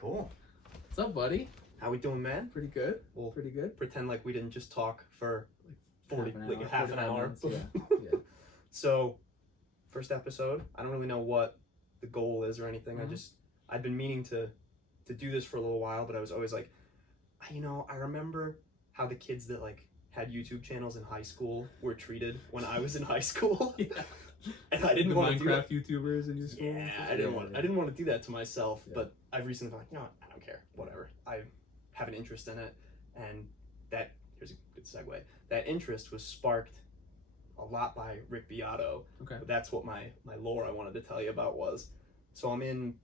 Cool. What's up, buddy? How we doing, man? Pretty good. We'll Pretty good. pretend like we didn't just talk for like 40, half an hour. Yeah. Yeah. So, first episode. I don't really know what the goal is or anything. Mhm. I'd been meaning to do this for a little while, but I was always like, I remember how the kids that like had YouTube channels in high school were treated when I was in high school. Yeah. And I didn't want to do that. Minecraft YouTubers in your school. Yeah, I didn't want to do that to myself, Yeah. but I've recently been like, you know what, I don't care, whatever. I have an interest in it, and here's a good segue. That interest was sparked a lot by Rick Beato. Okay. But that's what my lore I wanted to tell you about was. So I'm in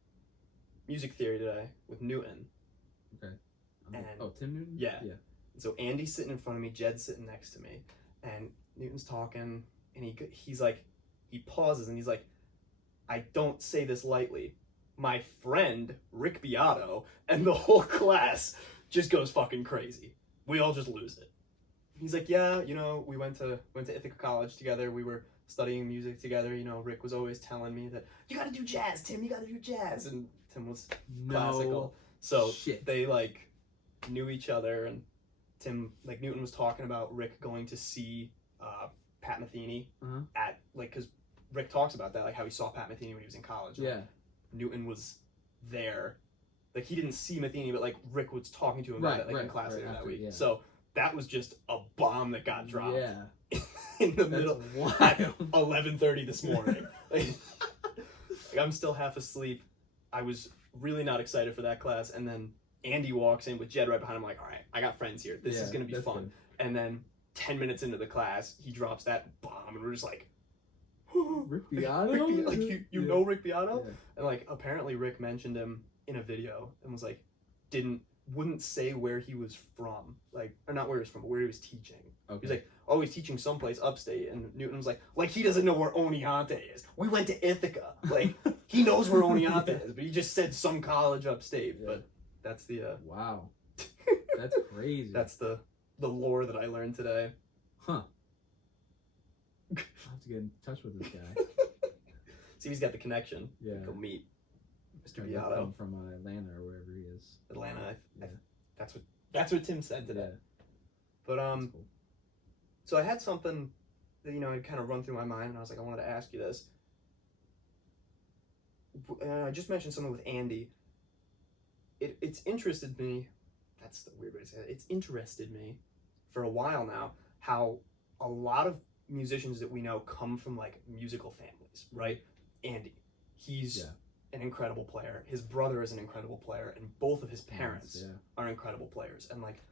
music theory today with Newton. Okay. And Tim Newton? Yeah. Yeah. And so Andy's sitting in front of me, Jed's sitting next to me, and Newton's talking, and he's like, he pauses and he's like, I don't say this lightly. My friend, Rick Beato, and the whole class just goes fucking crazy. We all just lose it. He's like, yeah, we went to Ithaca College together. We were studying music together. Rick was always telling me that, you gotta do jazz, Tim, you gotta do jazz. And Tim was classical. So they like knew each other, and Newton was talking about Rick going to see Pat Metheny at, because Rick talks about that, like how he saw Pat Metheny when he was in college. Yeah. Newton was there. Like, he didn't see Metheny, but like Rick was talking to him about it in class later that week. Yeah. So that was just a bomb that got dropped. Yeah. In the middle at 11:30 this morning. like, I'm still half asleep. I was really not excited for that class, and then Andy walks in with Jed right behind him. I'm like, all right, I got friends here. This is gonna be fun. Good. And then 10 minutes into the class, he drops that bomb, and we're just like, Rick Beato? Like, you know Rick Beato? Yeah. And like, apparently Rick mentioned him in a video and was like, wouldn't say where he was from, like, or not where he was from, but where he was teaching. Okay. He's like, oh, he's teaching someplace upstate, and Newton was like he doesn't know where Oneonta is. We went to Ithaca. Like, he knows where Oneonta is, but he just said some college upstate. Yeah. But that's the wow, that's crazy. That's the lore that I learned today. Huh. I'll have to get in touch with this guy. See if he's got the connection. Yeah. Go meet Mr. Beato from Atlanta or wherever he is. Atlanta. That's what Tim said today. Yeah. But cool. So I had something that had kind of run through my mind, and I was like, I wanted to ask you this. I just mentioned something with Andy. It's interested me. That's the weird way to say it. It's interested me for a while now how a lot of musicians that we know come from like musical families, right? Andy, he's an incredible player. His brother is an incredible player, and both of his parents are incredible players. And like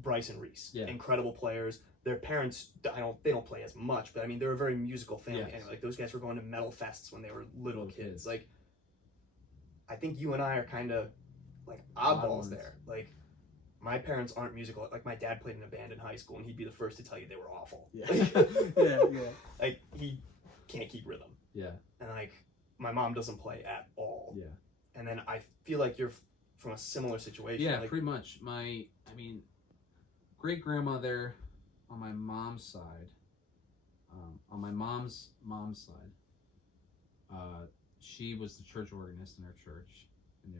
Bryce and Reese, incredible players. Their parents, they don't play as much, but I mean, they're a very musical family. Yes. And like, those guys were going to metal fests when they were little kids. Like, I think you and I are kind of like oddballs there. Like, my parents aren't musical. Like, my dad played in a band in high school, and he'd be the first to tell you they were awful. Yeah. Yeah. Like, he can't keep rhythm. Yeah. And like, my mom doesn't play at all. Yeah. And then I feel like you're from a similar situation. Yeah, like, pretty much. Great-grandmother on my mom's side, she was the church organist in their church, and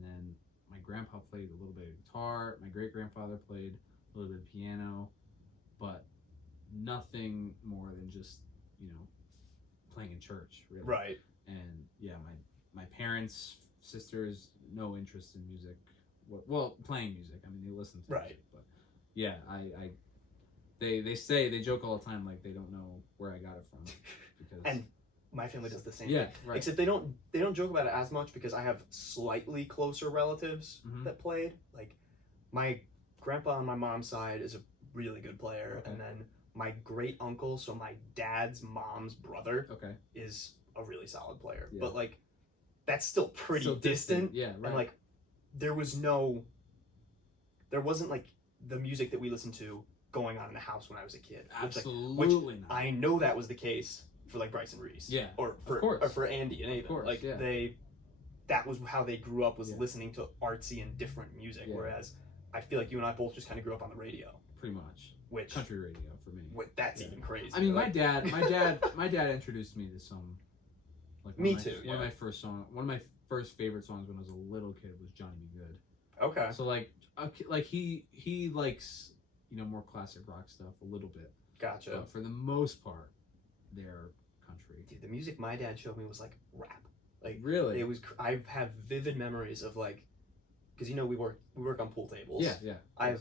then my grandpa played a little bit of guitar. My great-grandfather played a little bit of piano, but nothing more than just playing in church, really. Right. And yeah, my parents, sisters, no interest in music. Well, playing music. I mean, they listen to music, but yeah, they joke all the time like they don't know where I got it from, because and my family does the same thing. Right. Except they don't joke about it as much because I have slightly closer relatives that played. Like, my grandpa on my mom's side is a really good player, and then my great uncle, so my dad's mom's brother, is a really solid player. Yeah. But like, that's still pretty distant. Yeah, right. And like, there wasn't like the music that we listened to going on in the house when I was a kid. Absolutely not. I know that was the case for like Bryce and Reese. Yeah. Or for Andy and Ava. Like, that was how they grew up, was listening to artsy and different music. Yeah. Whereas I feel like you and I both just kind of grew up on the radio. Pretty much. Which country radio for me. That's even crazy. I mean, my dad introduced me to some Like Me too. One of my first favorite songs when I was a little kid was Johnny Be Good. Okay. So like he likes, you know, more classic rock stuff a little bit. Gotcha. But for the most part, they're country. Dude, the music my dad showed me was like rap. Like Really? it was. I have vivid memories of like, because you know we work on pool tables. Yeah, yeah. I have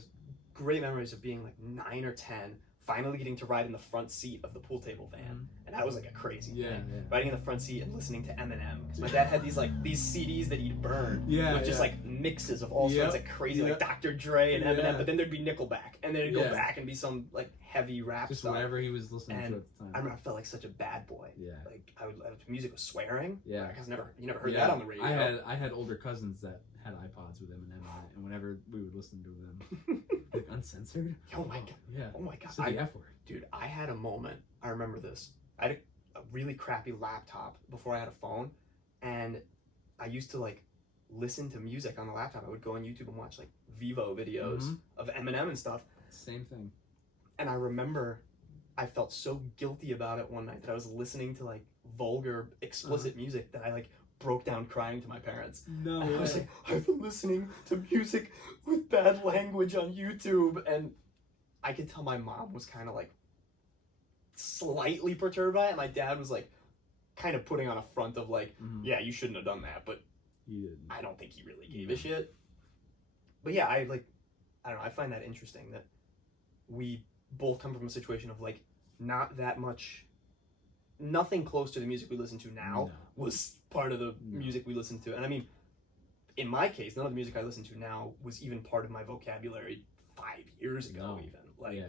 great memories of being like 9 or 10, finally getting to ride in the front seat of the pool table van, and that was like a crazy thing. Riding in the front seat and listening to Eminem, because my dad had these CDs that he'd burn with just like mixes of all sorts of crazy like Dr. Dre and Eminem, but then there'd be Nickelback, and then it'd go back and be some like heavy rap just stuff. whatever he was listening to at the time. I remember I felt like such a bad boy. Yeah. Like music was swearing. Yeah. Like, you never heard that on the radio. I had older cousins that had iPods with Eminem on it, and whenever we would listen to them, like uncensored. Oh my god. Yeah. Oh my god. So the F word. Dude, I had a moment. I remember this. I had a really crappy laptop before I had a phone, and I used to like listen to music on the laptop. I would go on YouTube and watch like Vivo videos of Eminem and stuff. Same thing. And I remember I felt so guilty about it one night that I was listening to like vulgar, explicit music that I like broke down crying to my parents. No and way. I was like, I've been listening to music with bad language on YouTube, and I could tell my mom was kind of like slightly perturbed by it. My dad was like kind of putting on a front of like, yeah, you shouldn't have done that, but I don't think he really gave a shit. But yeah, I don't know, I find that interesting that we both come from a situation of like not that much, nothing close to the music we listen to now was part of the music we listened to. And I mean, in my case, none of the music I listen to now was even part of my vocabulary 5 years ago even. Like,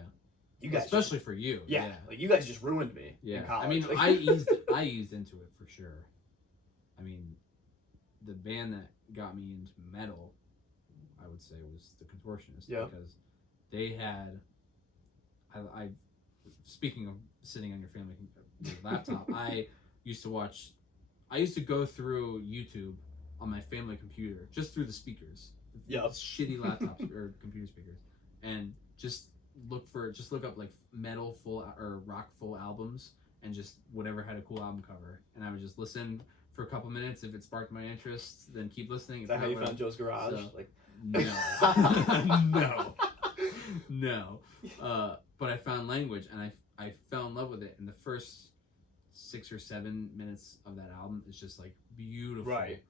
you guys especially for you. Yeah, like you guys just ruined me in college. I mean, like, I eased into it for sure. I mean, the band that got me into metal, I would say, was the Contortionists, because they had I speaking of sitting on your family laptop, I used to go through YouTube on my family computer just through the speakers, shitty laptops or computer speakers, and just look up like metal full or rock full albums, and just whatever had a cool album cover, and I would just listen for a couple minutes. If it sparked my interest, then keep listening. Is that how you found Joe's Garage? So, like, no. But I found language, and I fell in love with it. And the first 6 or 7 minutes of that album is just like beautiful. Right.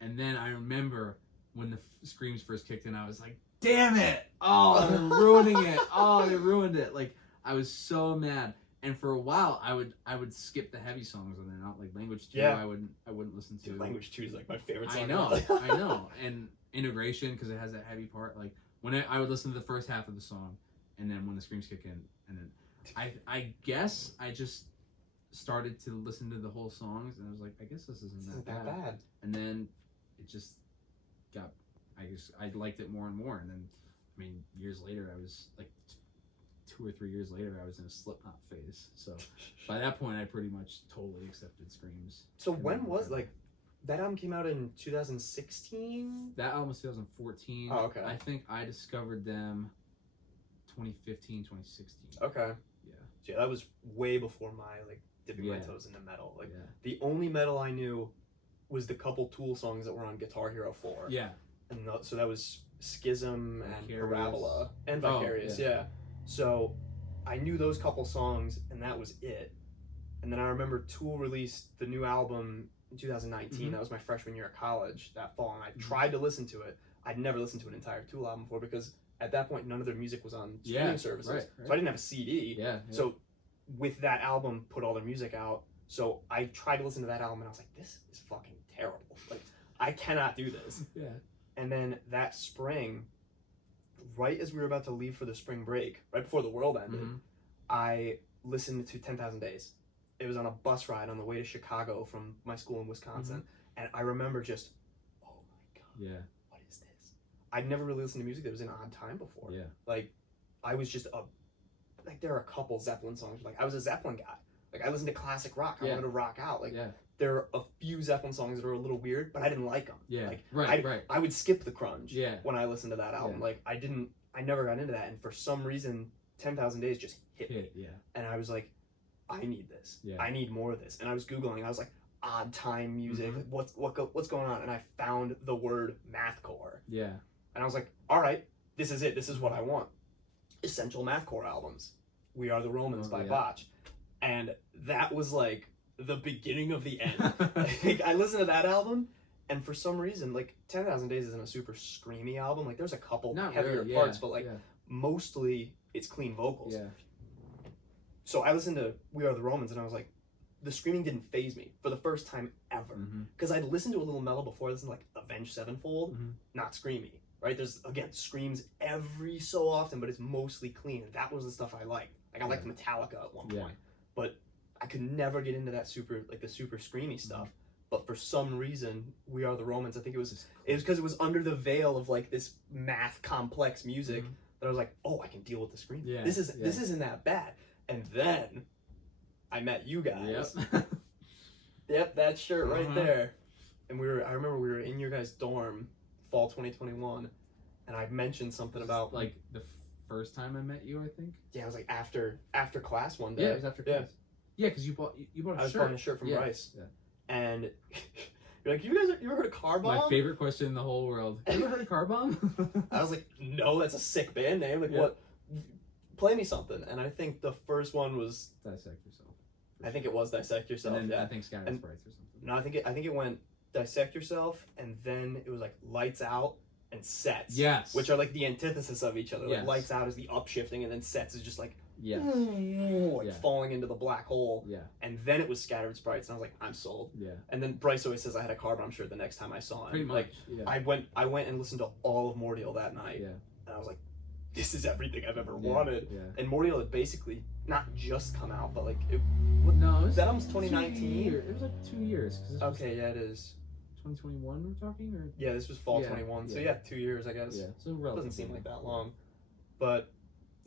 And then I remember when the screams first kicked in, I was like, damn it! Oh, they're ruining it! Oh, they ruined it! Like, I was so mad. And for a while, I would skip the heavy songs when they're not like Language 2. I wouldn't listen to. Dude, Language 2 is like my favorite song. I know. And Integration, because it has that heavy part. Like, when I would listen to the first half of the song, and then when the screams kick in, and then I guess I just started to listen to the whole songs, and I was like, I guess this isn't that bad. And then it just got, I liked it more and more. And then, I mean, years later, I was like 2 or 3 years later, I was in a Slipknot phase. So by that point, I pretty much totally accepted screams. So when was that album came out in 2016? That album was 2014. Oh, okay. I think I discovered them 2015, 2016. Okay. Yeah. So yeah, that was way before my dipping my toes into metal. The only metal I knew was the couple Tool songs that were on Guitar Hero 4. Yeah. And so that was Schism and Vicarious. Parabola and Vicarious. Yeah. So I knew those couple songs, and that was it. And then I remember Tool released the new album in 2019. That was my freshman year of college that fall, and I tried to listen to it. I'd never listened to an entire Tool album before, because at that point none of their music was on streaming services. Right. So I didn't have a CD. So with that album, put all their music out. So I tried to listen to that album, and I was like, this is fucking terrible. Like, I cannot do this. Yeah. And then that spring, right as we were about to leave for the spring break, right before the world ended, I listened to 10,000 Days. It was on a bus ride on the way to Chicago from my school in Wisconsin. And I remember just, oh my God, what is this? I'd never really listened to music that was in odd time before. Yeah. Like, I was just there are a couple Zeppelin songs. Like, I was a Zeppelin guy. Like, I listened to classic rock. I wanted to rock out. Like, there are a few Zeppelin songs that are a little weird, but I didn't like them. Yeah. Like, I would skip the crunge when I listened to that album. Like, I never got into that. And for some reason, 10,000 Days just hit me. And I was like, I need this. I need more of this. And I was Googling. I was like, odd time music. Mhm. Like what's going on? And I found the word mathcore, Yeah. and I was like, all right, this is it. This is what I want. Essential mathcore albums. We Are the Romans by yeah. Botch, and that was like the beginning of the end. Like, I listened to that album, and for some reason, like 10,000 Days isn't a super screamy album. Like there's a couple Not heavier really, parts, but like yeah. mostly it's clean vocals. Yeah. So I listened to We Are the Romans, and I was like, the screaming didn't faze me for the first time ever. Because I'd listened to a little metal before. I listened to like Avenged Sevenfold, not screamy. Right? There's again screams every so often, but it's mostly clean. And that was the stuff I liked. Like I liked Metallica at one point, but I could never get into that super screamy stuff. But for some reason, We Are the Romans, I think it was because it was under the veil of like this math complex music that I was like, oh, I can deal with the scream. Yeah. This isn't that bad. And then I met you guys. Yep. Yep, that shirt right there. And I remember we were in your guys' dorm, fall 2021, and I mentioned something about like the first time I met you, I think. Yeah, it was like after class one day. Yeah, it was after class. Yeah, because you bought a shirt. I was buying a shirt from Bryce. Yeah. And you're like, you ever heard of Car Bomb? My favorite question in the whole world. Have you ever heard of Car Bomb? I was like, no, that's a sick band name. Like what? Play me something. And I think the first one was Dissect Yourself. I think it was Dissect Yourself. And then yeah. I think Scattered Sprites or something. No, I think it went Dissect Yourself, and then it was like Lights Out and Sets. Yes. Which are like the antithesis of each other. Yes. Like Lights Out is the upshifting, and then Sets is just like like falling into the black hole. Yeah. And then it was Scattered Sprites, and I was like, I'm sold. Yeah. And then Bryce always says I had a Car Bomb shirt the next time I saw him. Pretty much. Like yeah. I went and listened to all of Mordial that night. Yeah. And I was like, this is everything I've ever wanted. Yeah. And Mordial had basically not just come out, but like no, it was that album's 2019. It was like 2 years. Okay, yeah, it is. 2021 we're talking, or yeah, this was fall 21. So yeah, 2 years, I guess. Yeah, so doesn't seem like that long. But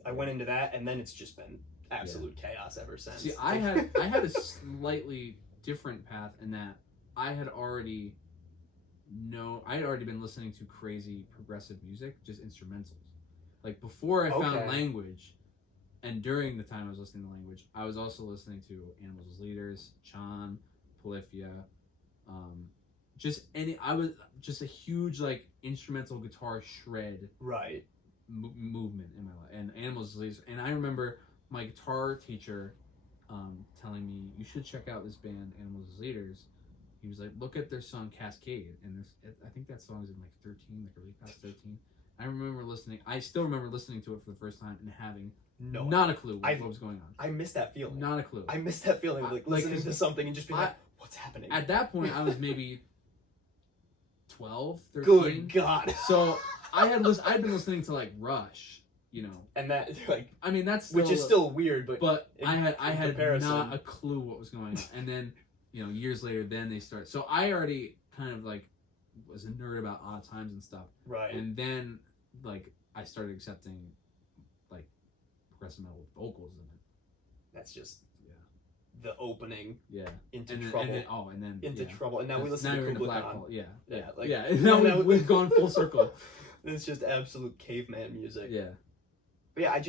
I went into that, and then it's just been absolute chaos ever since. See, I had a slightly different path in that I had already been listening to crazy progressive music, just instrumentals. Like before I found language, and during the time I was listening to language, I was also listening to Animals as Leaders, Chan, Polyphia, I was just a huge like instrumental guitar shred movement in my life, and Animals as Leaders. And I remember my guitar teacher telling me, you should check out this band Animals as Leaders. He was like, look at their song Cascade, and I think that song is in like 13, like early past 13. I still remember listening to it for the first time and having not a clue what was going on. I miss that feeling. Not a clue. I miss that feeling of like listening to something and just being like, what's happening? At that point, I was maybe 12, 13. Good God. So I'd been listening to like Rush, you know. And that like I mean that's which is still weird, but I had not a clue what was going on. And then, you know, years later then they start. So I already kind of like was a nerd about odd times and stuff. Right. And then like I started accepting like progressive metal with vocals in it. That's just the opening into trouble. Trouble. And now we listen to Kublai Khan. Now we've gone full circle. It's just absolute caveman music. Yeah. But yeah,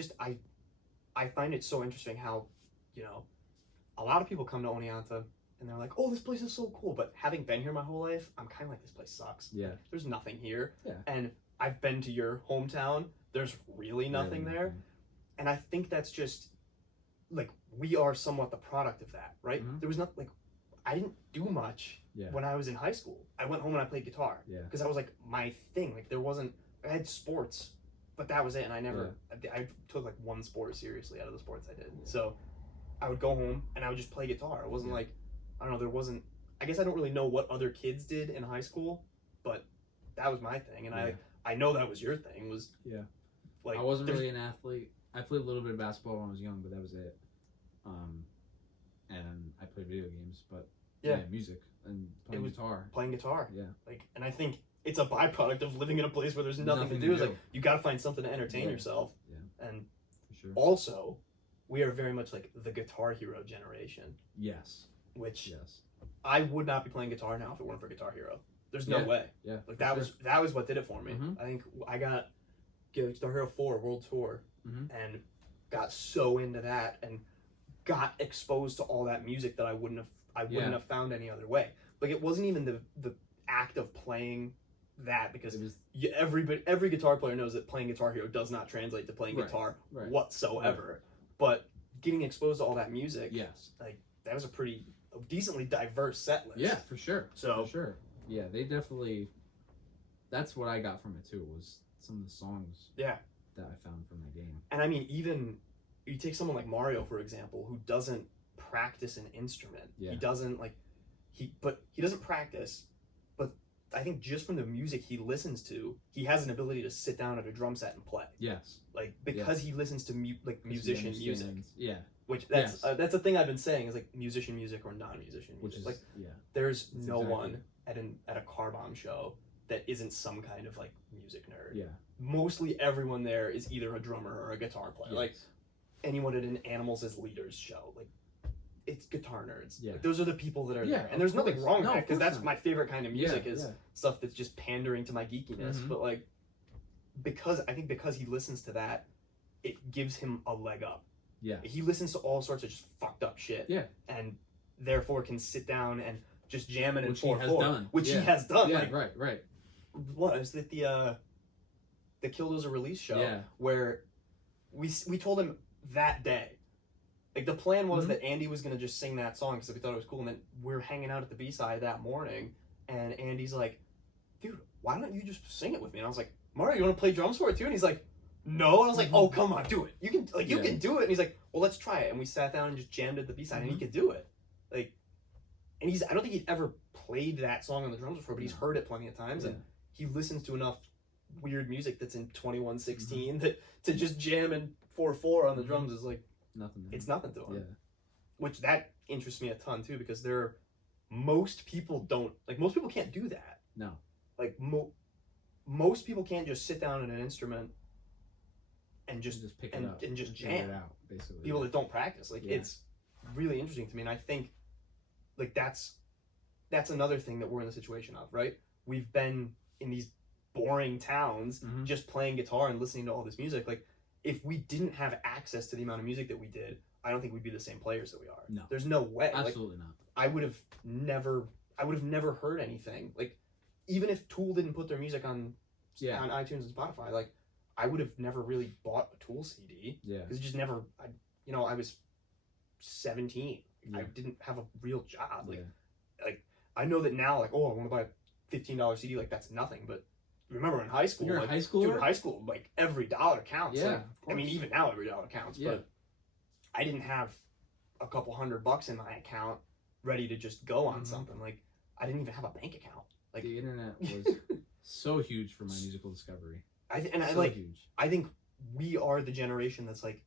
I find it so interesting how, you know, a lot of people come to Oneonta and they're like, oh, this place is so cool. But having been here my whole life, I'm kind of like, this place sucks. Yeah. There's nothing here. Yeah. And I've been to your hometown. There's really nothing there. And I think that's just, like, we are somewhat the product of that, right? Mm-hmm. There was not, like, I didn't do much when I was in high school. I went home and I played guitar. Yeah. Because that was, like, my thing. Like, there wasn't, I had sports, but that was it. And I never, I took, like, one sport seriously out of the sports I did. Yeah. So I would go home and I would just play guitar. It wasn't like, I don't know, there wasn't, I guess I don't really know what other kids did in high school, but that was my thing. And I know that was your thing, was like, I wasn't really an athlete. I played a little bit of basketball when I was young, but that was it. And I played video games, but music and playing guitar. Playing guitar. Yeah. Like, and I think it's a byproduct of living in a place where there's nothing to do. It's like, you gotta find something to entertain yourself. Yeah. And for sure. Also, we are very much like the Guitar Hero generation. Yes. Which I would not be playing guitar now if it weren't for Guitar Hero. There's no way. Yeah. Like that was what did it for me. Mm-hmm. I think I got Guitar Hero 4 World Tour and got so into that and got exposed to all that music that I I wouldn't have found any other way. Like, it wasn't even the act of playing that, because It was, every guitar player knows that playing Guitar Hero does not translate to playing guitar whatsoever. But getting exposed to all that music, yes, like, that was a pretty decently diverse set list. yeah, for sure. So for sure, yeah, they definitely. That's what I got from it too. Was some of the songs. Yeah. That I found from the game. And I mean, even you take someone like Mario, for example, who doesn't practice an instrument. Yeah. He doesn't he doesn't practice, but I think just from the music he listens to, he has an ability to sit down at a drum set and play. Yes. Like, because he listens to musician music. Yeah. Which that's a thing I've been saying, is like musician music or non-musician music. Which is like, yeah. There's no one at a car bomb show that isn't some kind of like music nerd. Yeah. Mostly everyone there is either a drummer or a guitar player. Yes. Like, anyone at an Animals as Leaders show, like, it's guitar nerds. Yeah. Like, those are the people that are Yeah, there. And there's nothing wrong with No, that, of because course that's not. my favorite kind of music is yeah. stuff that's just pandering to my geekiness. Mhm. But like, because he listens to that, it gives him a leg up. Yeah. He listens to all sorts of just fucked up shit. Yeah. And therefore can sit down and just jam it in Which he 4/4. has done. Which Yeah. he has done. Yeah. Like, Right. what was it, the Killdozer release show? Yeah. Where we told him that day. Like, the plan was Mhm. that Andy was gonna just sing that song because we thought it was cool, and then we're hanging out at the B-side that morning, and Andy's like, "Dude, why don't you just sing it with me?" And I was like, "Mario, you want to play drums for it too?" And he's like, "No." And I was like, "Oh, come on, do it. You can you can do it." And he's like, "Well, let's try it." And we sat down and just jammed at the B-side, and he could do it. Like, and I don't think he'd ever played that song on the drums before, but he's heard it plenty of times, and he listens to enough weird music that's in 2116 that to just jam in 4/4 on the drums is like nothing. It's nothing to him. Yeah. Which that interests me a ton too, because most people can't do that. No. Like, most people can't just sit down at an instrument and just pick it up and just figure jam. it out, basically. People that don't practice, like, Yeah. it's really interesting to me, and I think like that's another thing that we're in the situation of, right? We've been in these boring towns just playing guitar and listening to all this music. Like, if we didn't have access to the amount of music that we did, I don't think we'd be the same players that we are. No. There's no way. Absolutely not. I would have never heard anything. Like, even if Tool didn't put their music on iTunes and Spotify, like, I would have never really bought a Tool CD. Yeah. Because it just never, I was 17. Yeah. I didn't have a real job. Like, I know that now, like, oh, I want to buy a $15 CD, like, that's nothing. But remember in high school, You're like, a high schooler? dude, in high school, like, every dollar counts. Yeah, Like, of course. I mean, even now, every dollar counts. Yeah. But I didn't have a couple $100 in my account ready to just go on something. Like, I didn't even have a bank account. Like, the internet was so huge for my musical discovery. Huge. I think we are the generation that's like,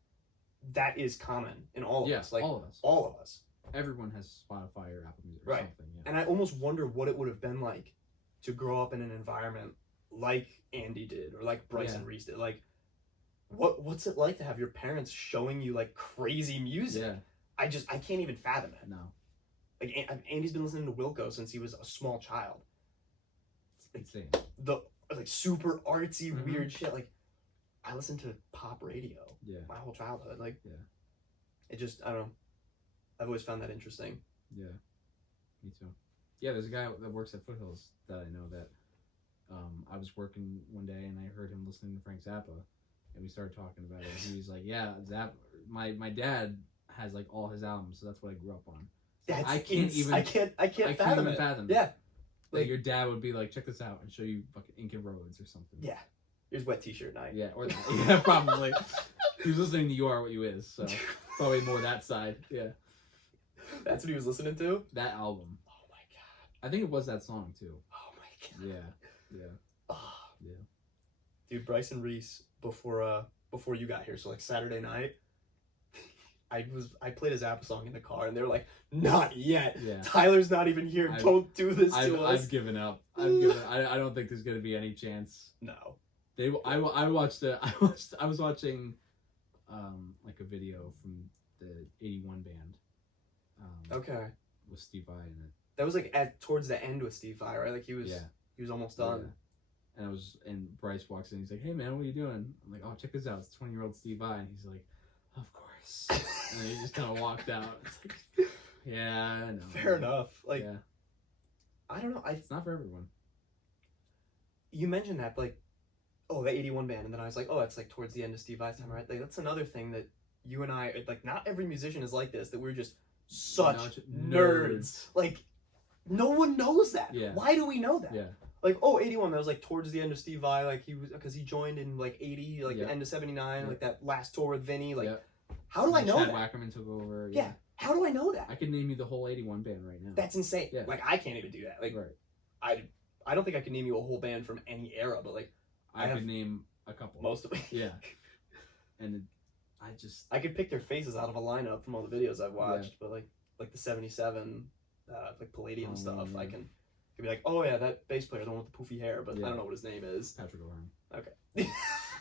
that is common in all of us. Like, all of us. Everyone has Spotify or Apple Music or something. Yeah. And I almost wonder what it would have been like to grow up in an environment like Andy did, or like Bryson Reese did. Like, what's it like to have your parents showing you like crazy music? Yeah. I can't even fathom it. No. Like, Andy's been listening to Wilco since he was a small child. It's insane. The like super artsy weird shit. Like, I listened to pop radio my whole childhood. Like, it just, I don't know. I've always found that interesting. Yeah, me too. Yeah, there's a guy that works at Foothills that I know that I was working one day and I heard him listening to Frank Zappa, and we started talking about it. And he was like, "Yeah, Zappa. My dad has like all his albums, so that's what I grew up on." That's I can't even fathom it. Yeah, like your dad would be like, "Check this out," and show you fucking Incan Roads or something. Yeah, here's Wet T-shirt night. Yeah, or that. Yeah, probably. He was listening to "You Are What You Is," so probably more that side. Yeah. That's what he was listening to? That album. Oh my god. I think it was that song too. Oh my god. Yeah. Oh. Yeah. Dude, Bryson Reese, before you got here, so like Saturday night, I played a Zappa song in the car, and they were like, "Not yet. Yeah. Tyler's not even here. Don't do this to us." I've given up. I don't think there's gonna be any chance. No. I was watching like a video from the 81 band. Okay. With Steve Vai in it. That was like towards the end with Steve Vai, right? Like he was almost done. Yeah. And Bryce walks in, he's like, "Hey man, what are you doing?" I'm like, "Oh, check this out, it's 20-year-old Steve Vai," and he's like, "Of course." And then he just kind of walked out. It's like, Yeah, I know. Fair enough. Like, yeah. I don't know. It's not for everyone. You mentioned that, like, oh, the 81 band, and then I was like, oh, that's like towards the end of Steve Vai's time, right? Like, that's another thing that you and I, like, not every musician is like this, that we're just such nerds. Like, no one knows that. Yeah. Why do we know that? Yeah. Like, oh, 81, that was like towards the end of Steve Vai, like he was, because he joined in like 80, like the end of 79, like that last tour with Vinny. Like, how do I know Chad that? Wackerman took over. Yeah. How do I know that? I could name you the whole 81 band right now. That's insane. Yeah. Like, I can't even do that. Like, I don't think I could name you a whole band from any era, but like, I could name a couple. Most of it. Yeah. And I could pick their faces out of a lineup from all the videos I've watched, but like the 77, like Palladium stuff, I can be like, oh yeah, that bass player, the one with the poofy hair, but I don't know what his name is. Patrick O'Hearn. Okay.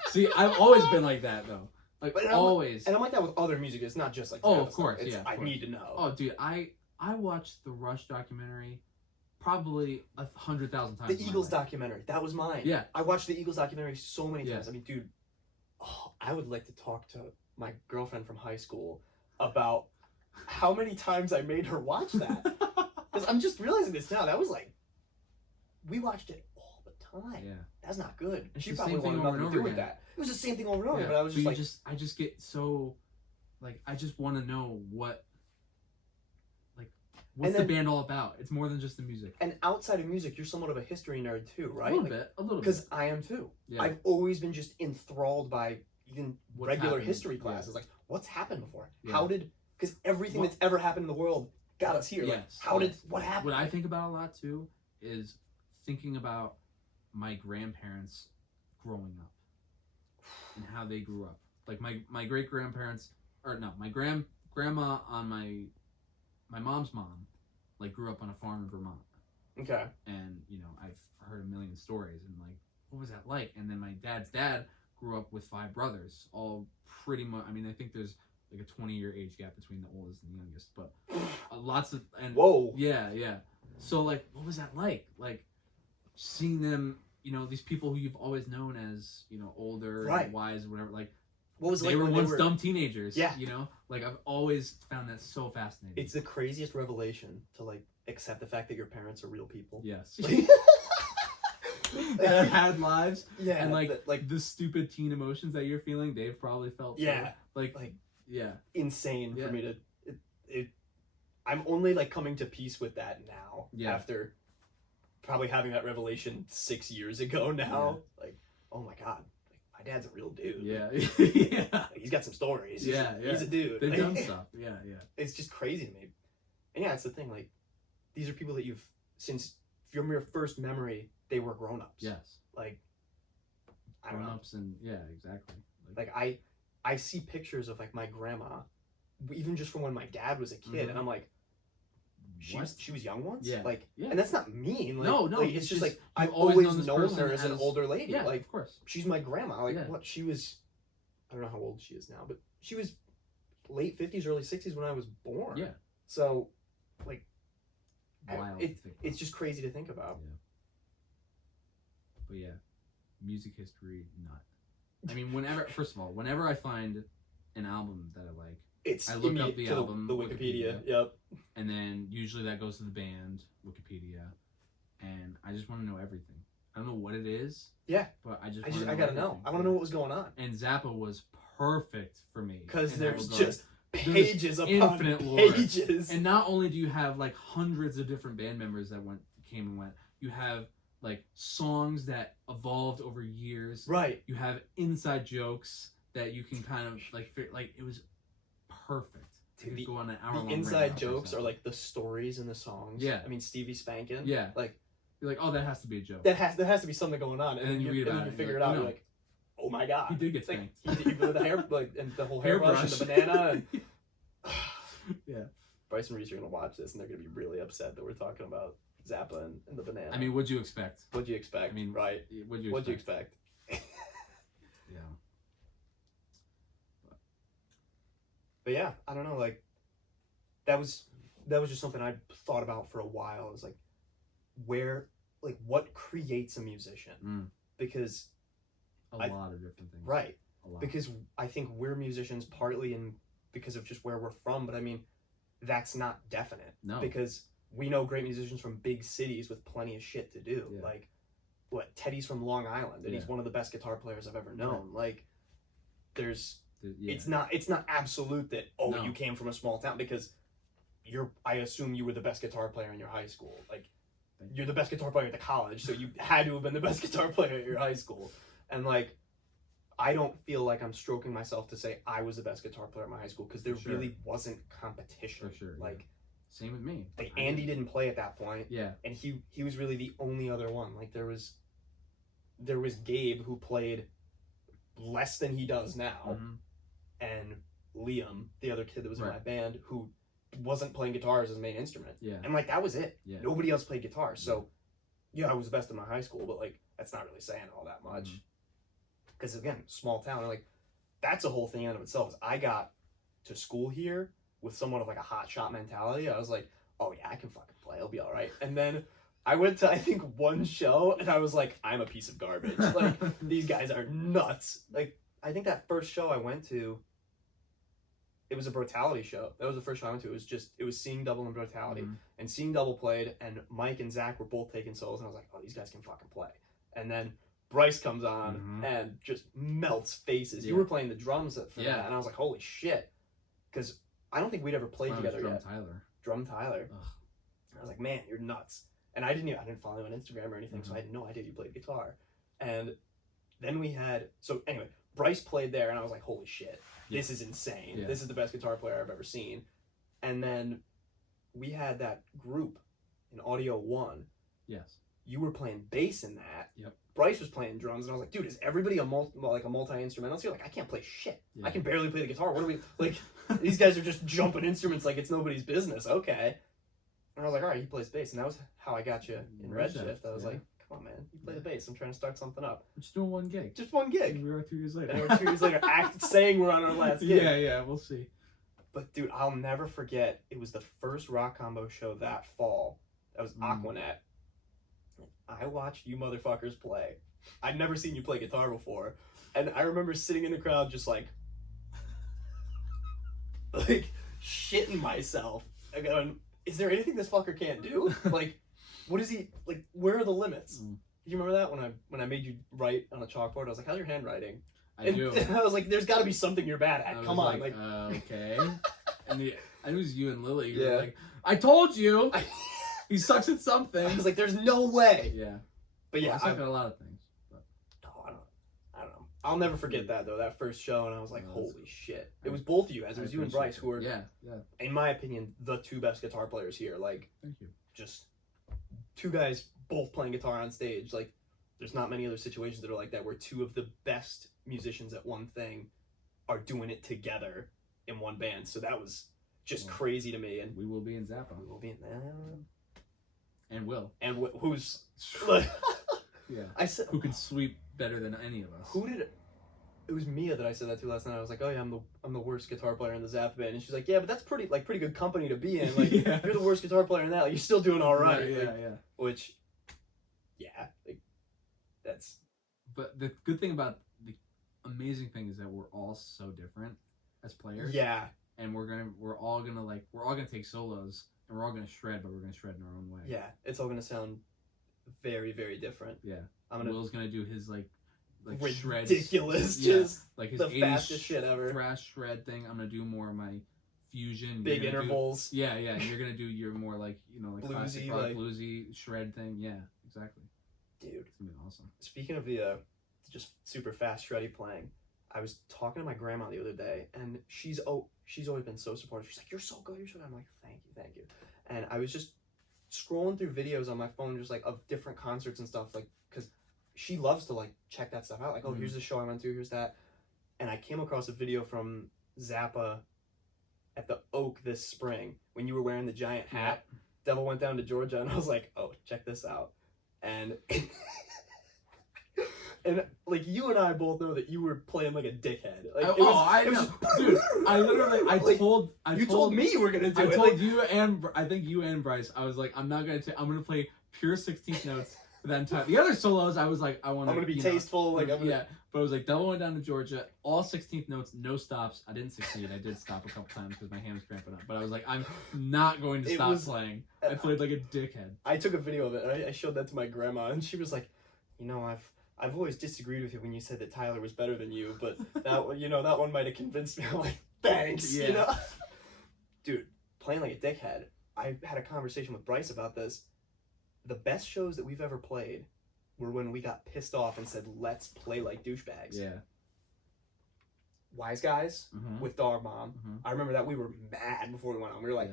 See, I've always been like that though. Like, but always. And I'm like that with other music. It's not just like oh, of course, yeah. I need to know. Oh, dude, I watched the Rush documentary probably 100,000 times. The Eagles documentary, that was mine. Yeah, I watched the Eagles documentary so many times. I mean, dude, I would like to talk to my girlfriend from high school about how many times I made her watch that. Because I'm just realizing this now. That was like, we watched it all the time. Yeah, that's not good. And she the probably wanted nothing to do with that. It was the same thing over and over. But I was just like, I just get so, like, I just want to know what's the band all about? It's more than just the music. And outside of music, you're somewhat of a history nerd too, right? A little bit. Because I am too. Yeah. I've always been just enthralled by even regular history classes. Like, what's happened before? Yeah. How did? Because everything that's ever happened in the world got us here. Yes. Like, what happened? What I think about a lot too is thinking about my grandparents growing up and how they grew up. Like my great grandparents, or no, my grandma on my mom's mom, like, grew up on a farm in Vermont. Okay. And, you know, I've heard a million stories, and, like, what was that like? And then my dad's dad grew up with 5 brothers, all pretty much, I mean, I think there's, like, a 20-year age gap between the oldest and the youngest, but lots of, and... Whoa! Yeah, yeah. So, like, what was that like? Like, seeing them, you know, these people who you've always known as, you know, older, and wise, or whatever, like, what was it they like were once dumb teenagers. Yeah. You know? Like, I've always found that so fascinating. It's the craziest revelation to, like, accept the fact that your parents are real people. Yes. That have had lives. Yeah. And, like the stupid teen emotions that you're feeling, they've probably felt. Yeah. So. Like, yeah. Insane for me to... I'm only, like, coming to peace with that now. Yeah. After probably having that revelation 6 years ago now. Yeah. Like, oh my God. My dad's a real dude. Yeah. Yeah. Like, he's got some stories. Yeah, He's a dude. They've done stuff. Yeah, yeah. It's just crazy to me. And yeah, it's the thing. Like, these are people that you've, since from your first memory, they were grown-ups. Yes. Like, I don't know. Grown-ups and, yeah, exactly. Like, I see pictures of, like, my grandma, even just from when my dad was a kid, and I'm like, she was young once? Yeah. Like, and that's not mean. Like, no, like, it's just like, I've always known her as an older lady. Yeah, like, of course. She's my grandma. Like, what? She was, I don't know how old she is now, but she was late 50s, early 60s when I was born. Yeah. So, like, wild. It's just crazy to think about. Yeah. But yeah, music history, nut. I mean, whenever I find an album that I like, I look up the album, the Wikipedia. Yep. And then usually that goes to the band, Wikipedia, and I just want to know everything. I don't know what it is. Yeah. But I gotta know. I want to know what was going on. And Zappa was perfect for me. Because there's just pages upon pages. And not only do you have like hundreds of different band members that came and went, you have like songs that evolved over years. Right. You have inside jokes that you can kind of like it was perfect. Dude, go on an hour the inside jokes are like the stories in the songs. Yeah. I mean, Stevie Spankin'. Yeah. Like, you're like, oh, that has to be a joke. There has to be something going on, and then you read about it, and you figure it out. You're like, oh my God, he did get spanked. Like, he did the hair, like, and the whole hairbrush and the banana. And... Yeah. Bryce and Reese are gonna watch this, and they're gonna be really upset that we're talking about Zappa and the banana. I mean, what'd you expect? What'd you expect? I mean, right? What'd you expect? Yeah. But yeah, I don't know. Like, that was just something I thought about for a while. It was like, what creates a musician? Because a lot of different things. Right. A lot. Because I think we're musicians partly because of just where we're from. But I mean, that's not definite. No. Because we know great musicians from big cities with plenty of shit to do. Yeah. Like, what, Teddy's from Long Island, and he's one of the best guitar players I've ever known. Like, it's not absolute that, you came from a small town, because I assume you were the best guitar player in your high school. Like, you're the best guitar player at the college, so you had to have been the best guitar player at your high school. And like, I don't feel like I'm stroking myself to say I was the best guitar player at my high school, because there really wasn't competition. For sure. Like, same with me. Like, Andy didn't play at that point. Yeah. And he was really the only other one. Like, there was Gabe, who played less than he does now, and Liam, the other kid that was in my band, who wasn't playing guitar as his main instrument. Yeah. And like, that was it. Yeah. Nobody else played guitar. So I was the best in my high school, but like, that's not really saying all that much. Because again, small town, and like, that's a whole thing in and of itself. Is I got to school here with somewhat of like a hot shot mentality. I was like, oh yeah, I can fucking play, it'll be all right. And then I went to, I think, one show, and I was like, I'm a piece of garbage. Like, these guys are nuts. Like, I think that first show I went to, it was a Brutality show. That was the first show I went to. It was Seeing Double and Brutality. And Seeing Double played, and Mike and Zach were both taking solos, and I was like, oh, these guys can fucking play. And then Bryce comes on and just melts faces. You were playing the drums for that, and I was like, holy shit. Because I don't think we'd ever played together yet. Drum Tyler. Ugh. I was like, man, you're nuts. And I didn't follow him on Instagram or anything, so I had no idea you played guitar. And then so anyway, Bryce played there, and I was like, holy shit, this is insane. Yeah. This is the best guitar player I've ever seen. And then we had that group in Audio 1. Yes. You were playing bass in that. Yep. Bryce was playing drums, and I was like, dude, is everybody a multi-instrumentalist here? Like, I can't play shit. Yeah. I can barely play the guitar. What are we, like, these guys are just jumping instruments like it's nobody's business. Okay. And I was like, all right, he plays bass. And that was how I got you in Redshift. I was like, come on, man, you play the bass. I'm trying to start something up. I'm just doing one gig. Just one gig. And we are 2 years later. And we're 2 years later saying we're on our last gig. Yeah, we'll see. But dude, I'll never forget, it was the first Rock Combo show that fall. That was Aquanet. I watched you motherfuckers play. I'd never seen you play guitar before. And I remember sitting in the crowd just like shitting myself. I going, is there anything this fucker can't do? Like, what is he, like, where are the limits? Do you remember that when I made you write on a chalkboard? I was like, how's your handwriting? I do. And I was like, there's got to be something you're bad at. Come on. Like, okay. And it was you and Lily. You were like, I told you. He sucks at something. I was like, there's no way. Yeah. But yeah, I suck at a lot of things. But. No, I don't know. I'll never forget that though. That first show, and I was like, holy shit! It was both of you, as it was you and Bryce, who were, in my opinion, the two best guitar players here. Like, thank you. Just two guys both playing guitar on stage. Like, there's not many other situations that are like that, where two of the best musicians at one thing are doing it together in one band. So that was just crazy to me. And we will be in Zappa. We will be in that. And Will. And who's... Yeah. I said, who can sweep better than any of us. It was Mia that I said that to last night. I was like, oh yeah, I'm the worst guitar player in the Zappa band. And she's like, yeah, but that's pretty good company to be in. Like, if you're the worst guitar player in that, like, you're still doing all right. Yeah. Which, like, that's... But the good thing about the amazing thing is that we're all so different as players. Yeah. And we're all gonna take solos, and we're all gonna shred, but we're gonna shred in our own way. Yeah, it's all gonna sound very, very different. Yeah. Will's gonna do his like ridiculous, shreds. just like his the fastest shit ever. Thrash shred thing. I'm gonna do more of my fusion. Big intervals. Yeah. And you're gonna do your more like bluesy, classic rock, bluesy shred thing. Yeah, exactly. Dude, it's gonna be awesome. Speaking of the just super fast shreddy playing, I was talking to my grandma the other day, and she's always been so supportive. She's like, "You're so good, you're so good." I'm like, "Thank you." And I was just scrolling through videos on my phone, just like of different concerts and stuff, like, because she loves to like check that stuff out. Like, oh, here's the show I went to, here's that. And I came across a video from Zappa at the Oak this spring when you were wearing the giant hat. Devil Went Down to Georgia, and I was like, oh, check this out. And and like, you and I both know that you were playing like a dickhead. Like, I know, dude. I literally, you told me you were gonna do it. I told you and I think you and Bryce. I was like, I'm not gonna. I'm gonna play pure 16th notes. that entire. The other solos, I was like, I want. I'm gonna be tasteful. Like, yeah. But it was like double went down to Georgia, all 16th notes, no stops. I didn't succeed. I did stop a couple times because my hand was cramping up. But I was like, I'm not going to stop playing. I played like a dickhead. I took a video of it and I showed that to my grandma, and she was like, you know, I've always disagreed with you when you said that Tyler was better than you, but that one, that one might have convinced me. I'm like, thanks, Yeah. Dude, playing like a dickhead. I had a conversation with Bryce about this. The best shows that we've ever played were when we got pissed off and said, let's play like douchebags. Yeah. Wise Guys with Dog Mom. I remember that we were mad before we went on. We were like,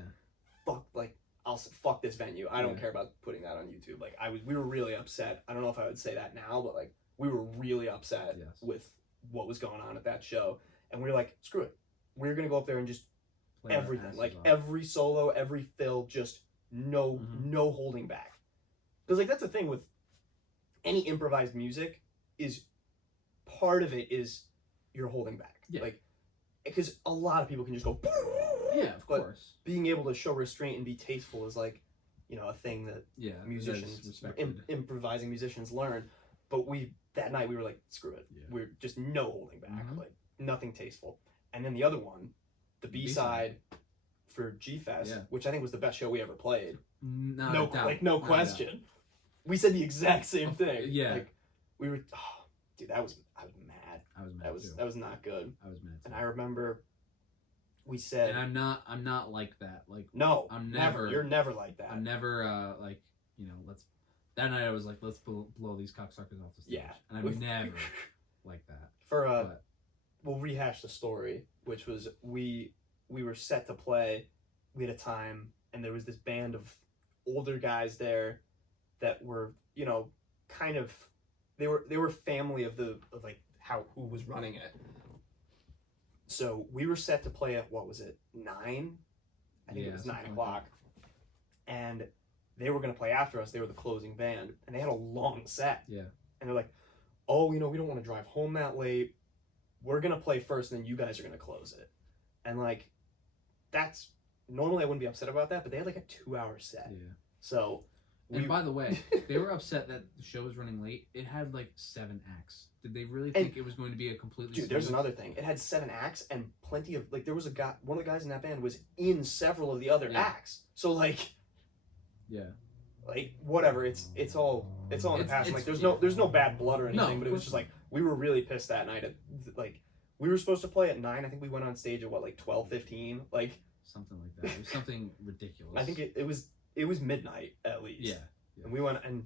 fuck this venue. I don't care about putting that on YouTube. Like, we were really upset. I don't know if I would say that now, but like, we were really upset with what was going on at that show. And we were like, screw it. We're going to go up there and just play everything. Like, every solo, every fill, just no holding back. Because, like, that's the thing with any improvised music is part of it is you're holding back. Yeah. Like, because a lot of people can just go, yeah, of course. Being able to show restraint and be tasteful is like, a thing that musicians, improvising musicians learn. But that night we were like, screw it. Yeah. We're just no holding back. Like, nothing tasteful. And then the other one, the B-side for G-Fest, which I think was the best show we ever played. No question. We said the exact same thing. Yeah. Like, we were, dude, I was mad. I was mad too. That was not good. I was mad too. And I remember we said, and I'm not like that. Like, no, I'm never. You're never like that. I'm never like, that night I was like, let's blow these cocksuckers off the stage. Yeah. And I'm never like that. We'll rehash the story, which was we were set to play. We had a time, and there was this band of older guys there that were, kind of, they were family of who was running it. So we were set to play at, what was it, 9? I think it was 9 o'clock. And they were going to play after us. They were the closing band, and they had a long set. Yeah. And they're like, oh, we don't want to drive home that late. We're going to play first, and then you guys are going to close it. And like, that's, normally I wouldn't be upset about that, but they had like a 2-hour set. Yeah. So. And by the way, they were upset that the show was running late. It had like 7 acts. Did they really think it was going to be a completely? Dude, there's another thing. It had 7 acts and plenty of like. There was a guy. One of the guys in that band was in several of the other acts. So like. Yeah. Like whatever. It's all in the past. Like there's no bad blood or anything. But it was just like we were really pissed that night. Like we were supposed to play at 9. I think we went on stage at what, like 12:15. Like something like that. It was something ridiculous. I think it was midnight at least. Yeah. And we went and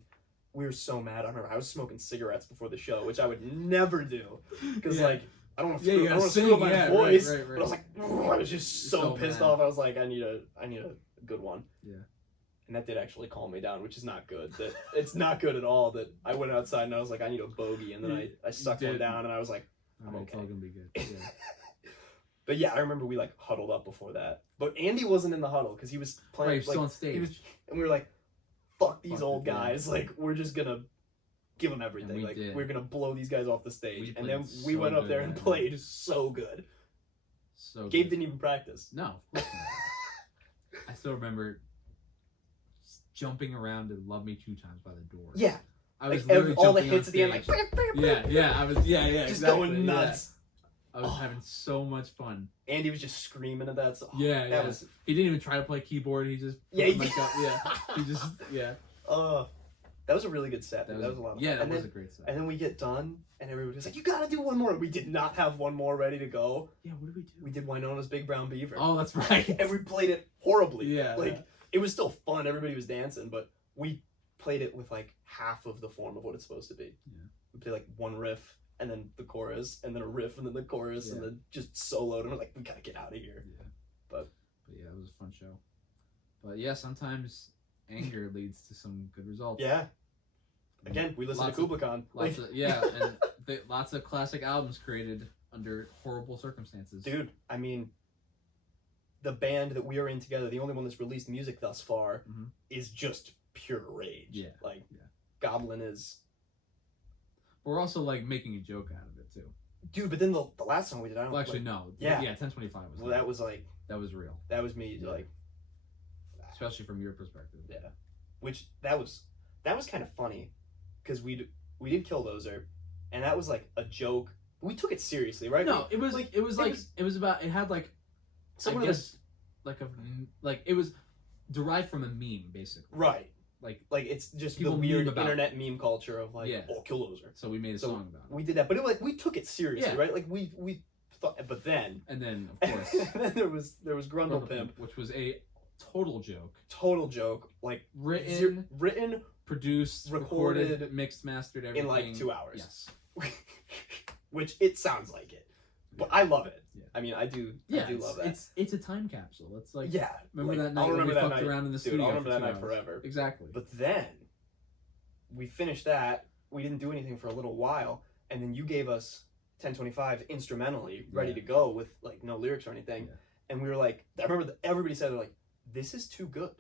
we were so mad. I remember I was smoking cigarettes before the show, which I would never do because like I don't want to screw up my voice. Right. But I was like, I was just so pissed off. I was like, I need a good one. Yeah. And that did actually calm me down, which is not good. That it's not good at all. That I went outside and I was like, I need a bogey, and then I sucked one down and I was like, I'm okay. It's all gonna be good. Yeah. But yeah, I remember we like huddled up before that. But Andy wasn't in the huddle because he was playing. Right, still on stage. And we were like, fuck these old guys. Like, we're just gonna give them everything. We're gonna blow these guys off the stage. And then we went up there and played so good. So Gabe didn't even practice. No, of course not. I still remember jumping around to Love Me 2 Times by the door. Yeah. I was all the hits at the end, like I was just exactly, going nuts. I was having so much fun. Andy was just screaming at that song. Yeah. He didn't even try to play keyboard. He just He just that was a really good set. That was a lot of fun. Yeah, that was a great set. And then we get done, and everybody was like, "You gotta do one more." We did not have one more ready to go. Yeah, what did we do? We did Winona's Big Brown Beaver. Oh, that's right. And we played it horribly. Yeah. It was still fun. Everybody was dancing, but we played it with like half of the form of what it's supposed to be. Yeah. We played like one riff, and then the chorus, and then a riff, and then the chorus, and then just soloed, and we're like, we gotta get out of here. Yeah. But yeah, it was a fun show. But yeah, sometimes anger leads to some good results. Yeah. Again, we listened to Kubla Khan. And lots of classic albums created under horrible circumstances. Dude, I mean, the band that we are in together, the only one that's released music thus far, is just pure rage. Yeah. Goblin is... We're also, making a joke out of it, too. Dude, but then the last song we did, I don't know. Well, actually, no. Yeah, 1025 was... Well, that was, that was real. That was me, Especially from your perspective. Yeah. Which, that was kind of funny. because we did Killdozer, and that was like a joke. We took it seriously, right? No, it was like it was about, it had like, someone I guess, like it was derived from a meme, basically. right. Like It's just the people weird meme about internet meme culture of like, Yeah. oh, Killdozer. So we made a song about it. We did that, but it was like we took it seriously, Yeah. right? Like we thought, but then And then of course then there was Grundle Pimp, which was a total joke. Like written, produced, recorded, recorded, mixed, mastered, everything in like 2 hours. Yes. Which it sounds like it, but I love it. Yeah. I mean, I do love that. It's a time capsule. It's like, yeah. remember like, that night I'll when remember we that fucked night. around in the Dude, studio? I'll remember for that 2 night hours. forever. Exactly. But then we finished that. We didn't do anything for a little while, and then you gave us 1025 instrumentally ready to go with like no lyrics or anything. Yeah. And we were like, I remember everybody said, like, this is too good.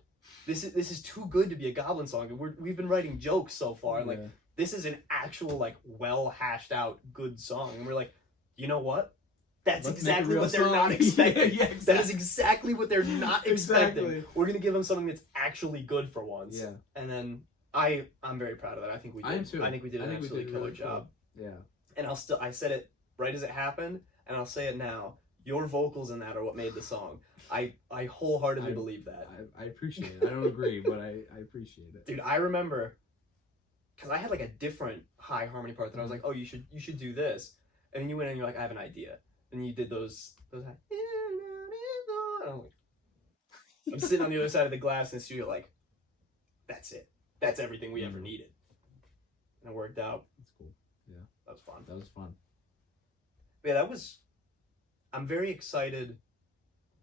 This is too good to be a Goblin song. We've been writing jokes so far, and like this is an actual like well hashed out good song. And we're like, you know what? That's Let's exactly make a what real they're not song. expecting. Yeah, exactly. That is exactly what they're not expecting. Exactly. We're gonna give them something that's actually good for once. Yeah. And then I'm very proud of that. I think we did. I am too. I think we did an absolutely killer really job. Cool. Yeah. And I said it right as it happened, and I'll say it now. Your vocals in that are what made the song. I wholeheartedly believe that. I appreciate it. I don't agree, but I appreciate it. Dude, I remember because I had like a different high harmony part that I was like, oh, you should do this, and then you went in and you're like, I have an idea, and you did those high. I'm sitting on the other side of the glass in the studio like, that's it. That's everything we ever needed, and it worked out. That's cool. Yeah, that was fun. That was fun. But yeah, I'm very excited.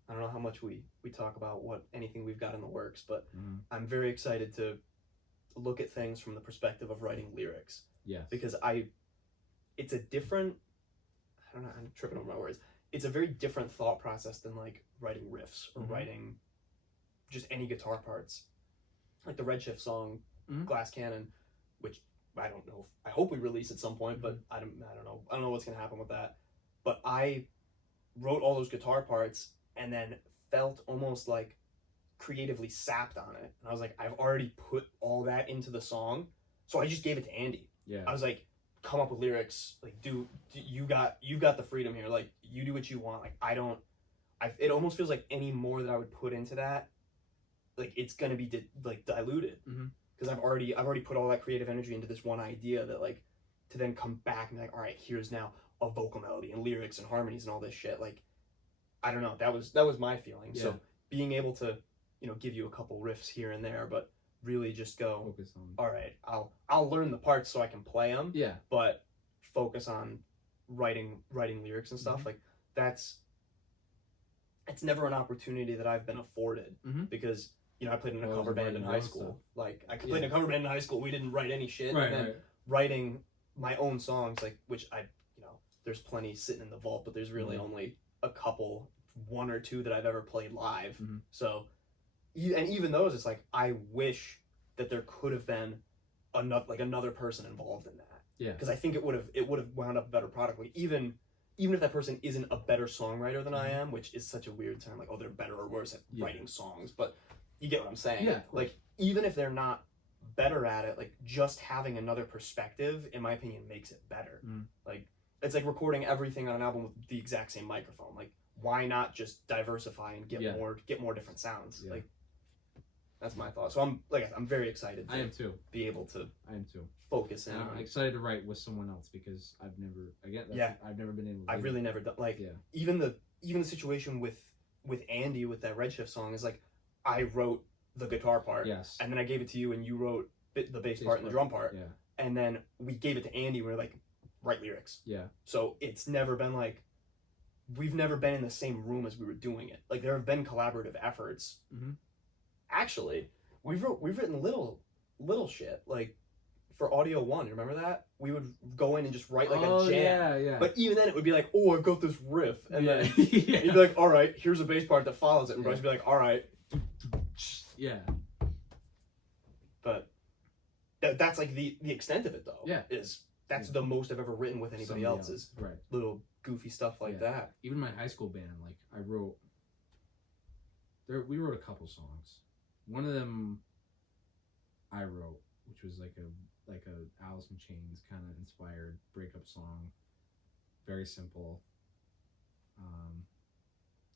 I don't know how much we talk about anything we've got in the works, but I'm very excited to look at things from the perspective of writing lyrics. Yes. Because it's a different, I don't know, I'm tripping over my words. It's a very different thought process than like writing riffs or writing just any guitar parts. Like the Redshift song, Glass Cannon, which I don't know. I hope we release at some point, but I don't know. I don't know what's gonna happen with that. But I wrote all those guitar parts and then felt almost like creatively sapped on it. And I was like, I've already put all that into the song, so I just gave it to Andy. Yeah. I was like, come up with lyrics. Like, you got the freedom here. Like, you do what you want. Like, it almost feels like any more that I would put into that, like it's gonna be diluted. Because I've already put all that creative energy into this one idea that like to then come back and be like, all right, here's now a vocal melody and lyrics and harmonies and all this shit. Like, I don't know. That was my feeling. Yeah. So being able to, give you a couple riffs here and there, but really just go, focus on. All right, I'll learn the parts so I can play them. Yeah. But focus on writing lyrics and stuff. Like it's never an opportunity that I've been afforded because I played in a cover band in high school. Like I played in a cover band in high school. We didn't write any shit. Right. And then writing my own songs, like which there's plenty sitting in the vault, but there's really only a couple, one or two that I've ever played live. So, and even those, it's like I wish that there could have been another person involved in that. Yeah. Because I think it would have wound up a better product. Like even if that person isn't a better songwriter than I am, which is such a weird term, like they're better or worse at writing songs, but you get what I'm saying. Yeah. Like even if they're not better at it, like just having another perspective, in my opinion, makes it better. Like it's like recording everything on an album with the exact same microphone. Like why not just diversify and get more different sounds? Like that's my thought. So I'm very excited. I am too. Be able to. I am too. Focus in. I'm excited to write with someone else because I've never been able. I've really never done even the situation with Andy with that Redshift song is like I wrote the guitar part. Yes. And then I gave it to you and you wrote the bass part and the drum part. Yeah. And then we gave it to Andy. We were like, write lyrics. Yeah. So it's never been like we've never been in the same room as we were doing it. Like there have been collaborative efforts. Actually, we've written little shit like for Audio 1. You remember that? We would go in and just write like a jam. Yeah. But even then, it would be like, oh, I've got this riff, and then you'd be like, all right, here's a bass part that follows it, and Bryce would be like, all right. Yeah. But that's like the extent of it though. Yeah. That's the most I've ever written with anybody else's. Right. Little goofy stuff like that. Even my high school band, like we wrote a couple songs. One of them I wrote, which was like like a Alice in Chains kind of inspired breakup song. Very simple.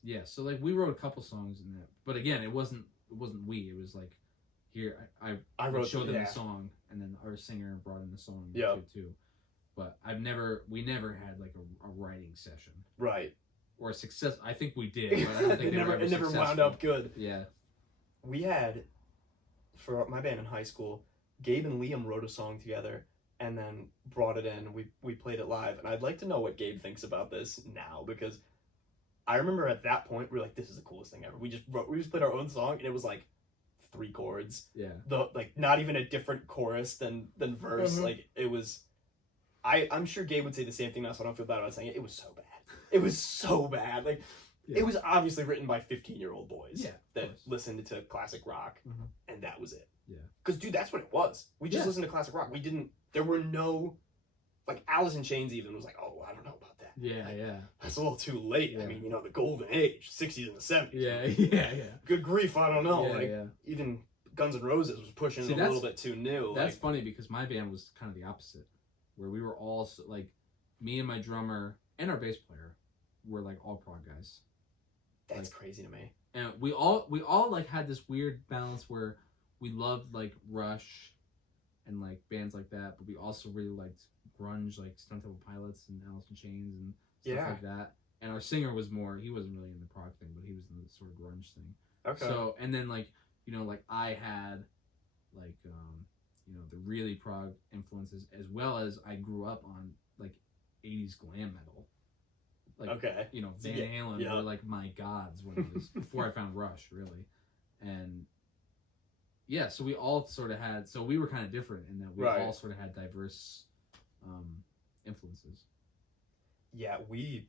Yeah, so like we wrote a couple songs in that, but again, it wasn't we. It was like, here I would show them the song, and then our singer brought in the song too. But we never had like a writing session, right? Or a success. I think we did, but I don't think it never wound up good. Yeah, we had, for my band in high school, Gabe and Liam wrote a song together and then brought it in. We played it live, and I'd like to know what Gabe thinks about this now, because I remember at that point we were like, this is the coolest thing ever. We just played our own song, and it was like 3 chords. Yeah. Like not even a different chorus than verse. Mm-hmm. Like it was. I'm sure Gabe would say the same thing now, so I don't feel bad about saying it. It was so bad. It was so bad. Like it was obviously written by 15-year-old boys that listened to classic rock, and that was it. Yeah. Because dude, that's what it was. We just listened to classic rock. We didn't. There were no, like Alice in Chains even was like, oh, I don't know about that. Yeah, like, that's a little too late. I mean, the golden age, 60s and the 70s. Yeah. Good grief, I don't know. Even Guns N' Roses was pushing it a little bit too new. That's funny, because my band was kind of the opposite, where we were all like, me and my drummer and our bass player were like all prog guys. That's crazy to me. And we all like had this weird balance where we loved like Rush and like bands like that, but we also really liked grunge, like Stone Temple Pilots and Alice in Chains and stuff like that. And our singer was more, he wasn't really in the prog thing, but he was in the sort of grunge thing. Okay. So, and then like, like I had like, the really prog influences, as well as I grew up on like 80s glam metal. Like, Van Halen were like my gods when I was, before I found Rush, really. And yeah, so we all sort of had, so we were kind of different in that we all sort of had diverse influences. Yeah, we...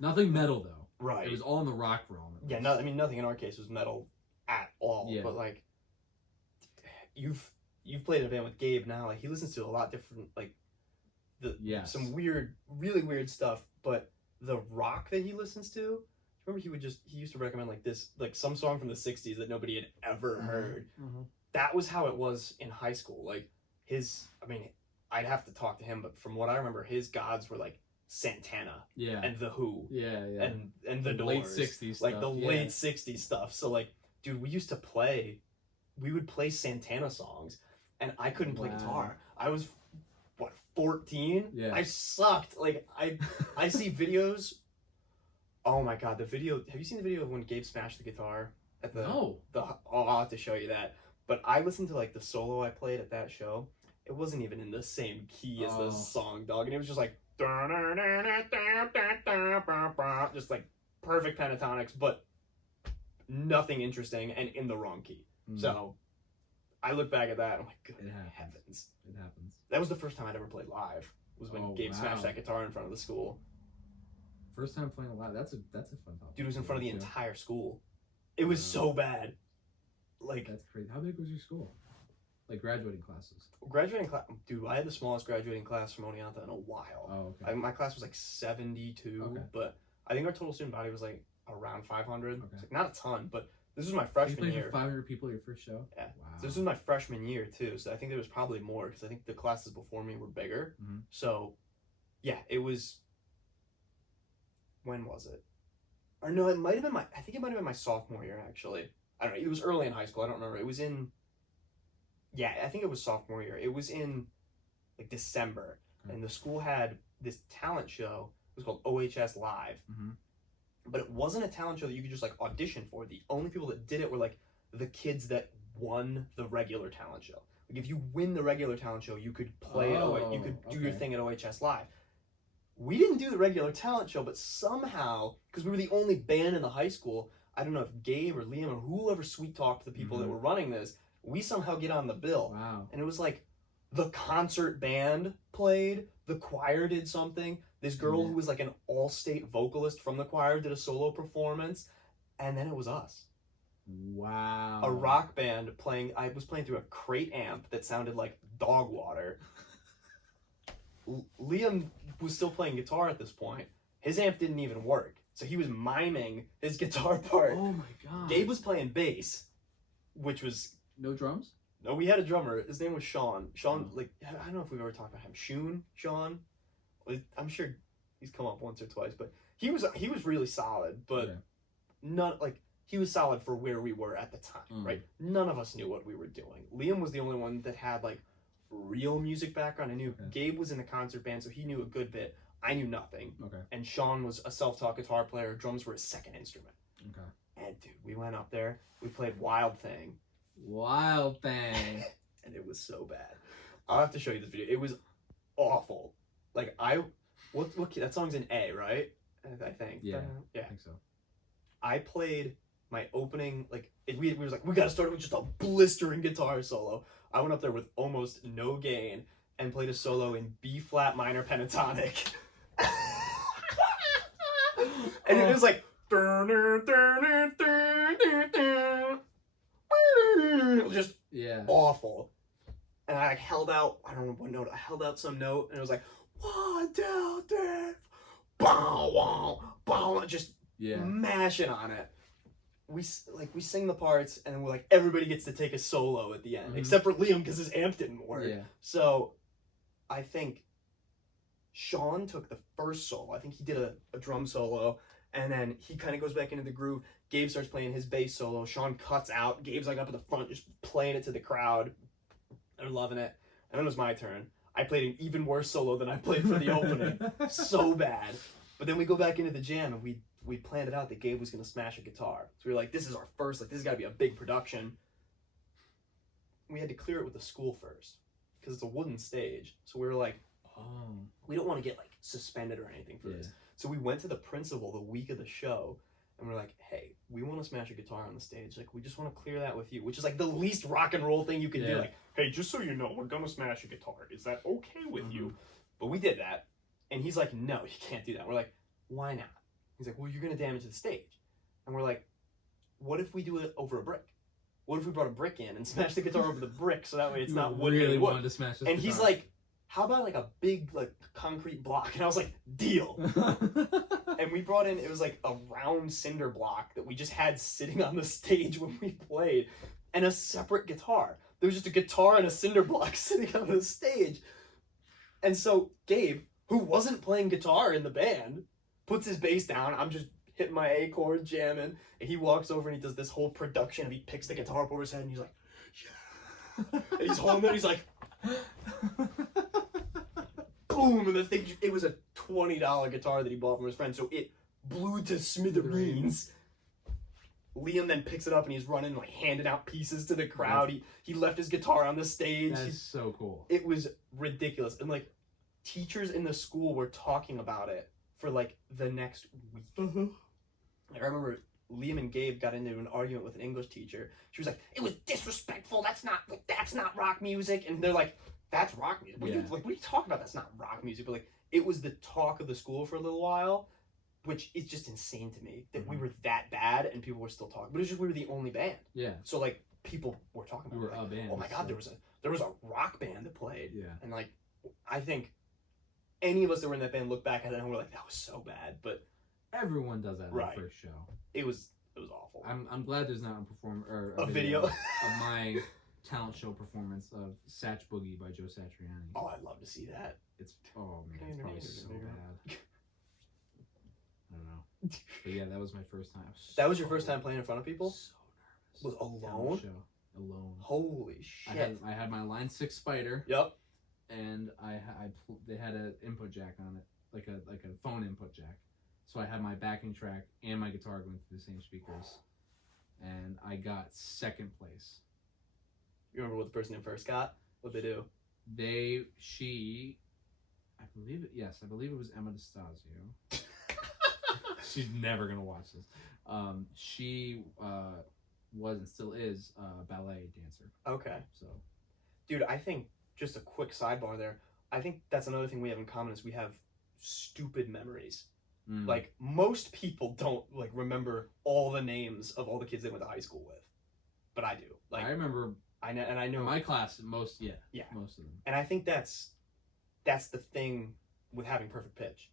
Nothing metal, though. Right. It was all in the rock realm. Yeah, nothing in our case was metal at all. Yeah. But, like, you've played in a band with Gabe now. Like, he listens to a lot different, like, some weird, really weird stuff. But the rock that he listens to, remember he used to recommend, like, this, like, some song from the 60s that nobody had ever heard. Mm-hmm. That was how it was in high school. Like, I'd have to talk to him, but from what I remember, his gods were, like, Santana and The Who and the Doors, late 60s like stuff. Late 60s stuff. So like, dude, we would play Santana songs, and I couldn't play guitar. I was 14. I sucked. Like I see videos. Oh my god, the video. Have you seen the video of when Gabe smashed the guitar at the? No. I'll have to show you that. But I listened to like the solo I played at that show. It wasn't even in the same key as the song, dog, and it was just like. Just like perfect pentatonics, but nothing interesting and in the wrong key. So I look back at that and I'm like, good heavens. It happens. That was the first time I'd ever played live, was when Gabe smashed that guitar in front of the school. First time playing live, that's a fun topic. Dude, it was in front of the entire school. It was so bad. Like, that's crazy. How big was your school? Like graduating classes? Graduating class, dude, I had the smallest graduating class from Oneonta in a while. Oh, okay. My class was like 72, but I think our total student body was like around 500. Okay. It's like not a ton, but this was my freshman year. You played for 500 people at your first show? Yeah. Wow. So this was my freshman year too, so I think there was probably more, because I think the classes before me were bigger. Mm-hmm. So, yeah, it was... When was it? Or no, I think it might have been my sophomore year, actually. I don't know, it was early in high school, I don't remember. It was in... Yeah, I think it was sophomore year. It was in like December, and the school had this talent show. It was called OHS Live, but it wasn't a talent show that you could just like audition for. The only people that did it were like the kids that won the regular talent show. Like if you win the regular talent show, you could play you could do your thing at OHS Live. We didn't do the regular talent show, but somehow, because we were the only band in the high school, I don't know if Gabe or Liam or whoever sweet talked the people that were running this. We somehow get on the bill. Wow. And it was like the concert band played, the choir did something, this girl who was like an all-state vocalist from the choir did a solo performance, and then it was us. Wow. A rock band playing, I was playing through a crate amp that sounded like dog water. Liam was still playing guitar at this point. His amp didn't even work, so he was miming his guitar part. Oh my god. Gabe was playing bass, which was... No drums? No, we had a drummer. His name was Sean. Sean, like, I don't know if we've ever talked about him. Sean. I'm sure he's come up once or twice, but he was really solid. But he was solid for where we were at the time, right? None of us knew what we were doing. Liam was the only one that had like real music background. I knew Gabe was in the concert band, so he knew a good bit. I knew nothing. Okay. And Sean was a self-taught guitar player. Drums were his second instrument. Okay. And dude, we went up there. We played Wild Thing. Wild Thing. And it was so bad. I'll have to show you this video. It was awful. Like what that song's in A, right? I think. Yeah. Yeah. I think so. I played my opening, we was like, we gotta start with just a blistering guitar solo. I went up there with almost no gain and played a solo in B flat minor pentatonic. And it was like just awful. And I held out, I don't know what note, I held out some note and it was like 1, 2, 3, bow, wow, bow, just mashing on it. We sing the parts and then we're like, everybody gets to take a solo at the end, except for Liam because his amp didn't work. Yeah. So I think Sean took the first solo. I think he did a drum solo and then he kind of goes back into the groove. Gabe starts playing his bass solo. Sean cuts out. Gabe's like up at the front just playing it to the crowd. They're loving it. And then it was my turn. I played an even worse solo than I played for the opening. So bad. But then we go back into the jam and we planned it out that Gabe was going to smash a guitar. So we were like, this is our first, this has got to be a big production. We had to clear it with the school first because it's a wooden stage. So we were like, we don't want to get suspended or anything for this. So we went to the principal the week of the show and we're like, hey, we want to smash a guitar on the stage. We just want to clear that with you, which is the least rock and roll thing you can do. Hey, just so you know, we're going to smash a guitar. Is that okay with you? But we did that. And he's like, no, you can't do that. We're like, why not? He's like, well, you're going to damage the stage. And we're like, what if we do it over a brick? What if we brought a brick in and smashed the guitar over the brick so that way it's not wood? Really wanted to smash this and guitar. He's like, how about a big concrete block? And I was like, deal. And we brought in, it was a round cinder block that we just had sitting on the stage when we played, and a separate guitar. There was just a guitar and a cinder block sitting on the stage. And so Gabe, who wasn't playing guitar in the band, puts his bass down. I'm just hitting my A chord, jamming, and he walks over and he does this whole production and he picks the guitar up over his head and he's like, yeah. And he's holding it, he's like, boom, and the thing, it was a $20 guitar that he bought from his friend, so it blew to smithereens. Liam then picks it up and he's running, handing out pieces to the crowd. He left his guitar on the stage. That's so cool. It was ridiculous. And teachers in the school were talking about it for the next week. I remember Liam and Gabe got into an argument with an English teacher. She was like, it was disrespectful. That's not rock music. And they're like, that's rock music. What are you talking about? That's not rock music. But it was the talk of the school for a little while, which is just insane to me that we were that bad and people were still talking. But it was just we were the only band. Yeah. So people were talking about. We were a band. Oh my god, so. there was a rock band that played. Yeah. And I think any of us that were in that band look back at it and we're like, that was so bad. But everyone does that on the first show. It was awful. I'm glad there's not a video of my talent show performance of Satch Boogie by Joe Satriani. Oh, I'd love to see that. It's probably so bad. I don't know. But yeah, that was my first time. That was your first time playing in front of people? So nervous. Was alone? Alone. Holy shit. I had my Line 6 Spider. Yep. And they had an input jack on it, like a phone input jack. So I had my backing track and my guitar going through the same speakers. And I got second place. You remember what the person in first got? What'd they do? I believe it was Emma DeStasio. She's never gonna watch this. She was and still is a ballet dancer. Okay. So, dude, I think just a quick sidebar there. I think that's another thing we have in common is we have stupid memories. Most people don't remember all the names of all the kids they went to high school with, but I do. I remember. I know my class most of them. And I think that's the thing with having perfect pitch.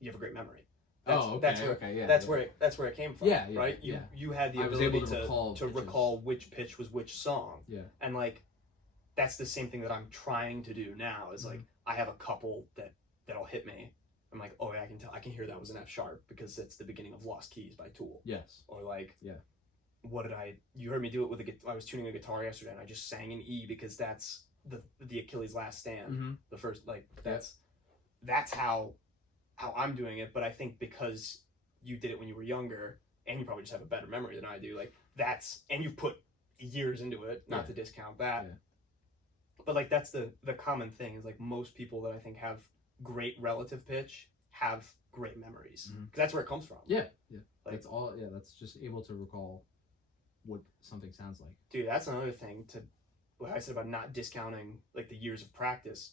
You have a great memory. That's where it came from. Yeah, right. You had the ability to recall which pitch was which song. Yeah. And that's the same thing that I'm trying to do now. Is like I have a couple that'll hit me. I'm like, oh yeah, I can hear that was an F sharp because it's the beginning of Lost Keys by Tool. Yes. Or like, yeah. You heard me do it with I was tuning a guitar yesterday and I just sang an E because that's the Achilles Last Stand. The first, like, that's how I'm doing it. But I think because you did it when you were younger and you probably just have a better memory than I do, like and you put years into it, not to discount that. Yeah. But like, that's the common thing is like most people that I think have great relative pitch have great memories because that's where it comes from. Yeah. Yeah. Like, that's all. Yeah. That's just able to recall what something sounds like. Dude, that's another thing to what I said about not discounting like the years of practice.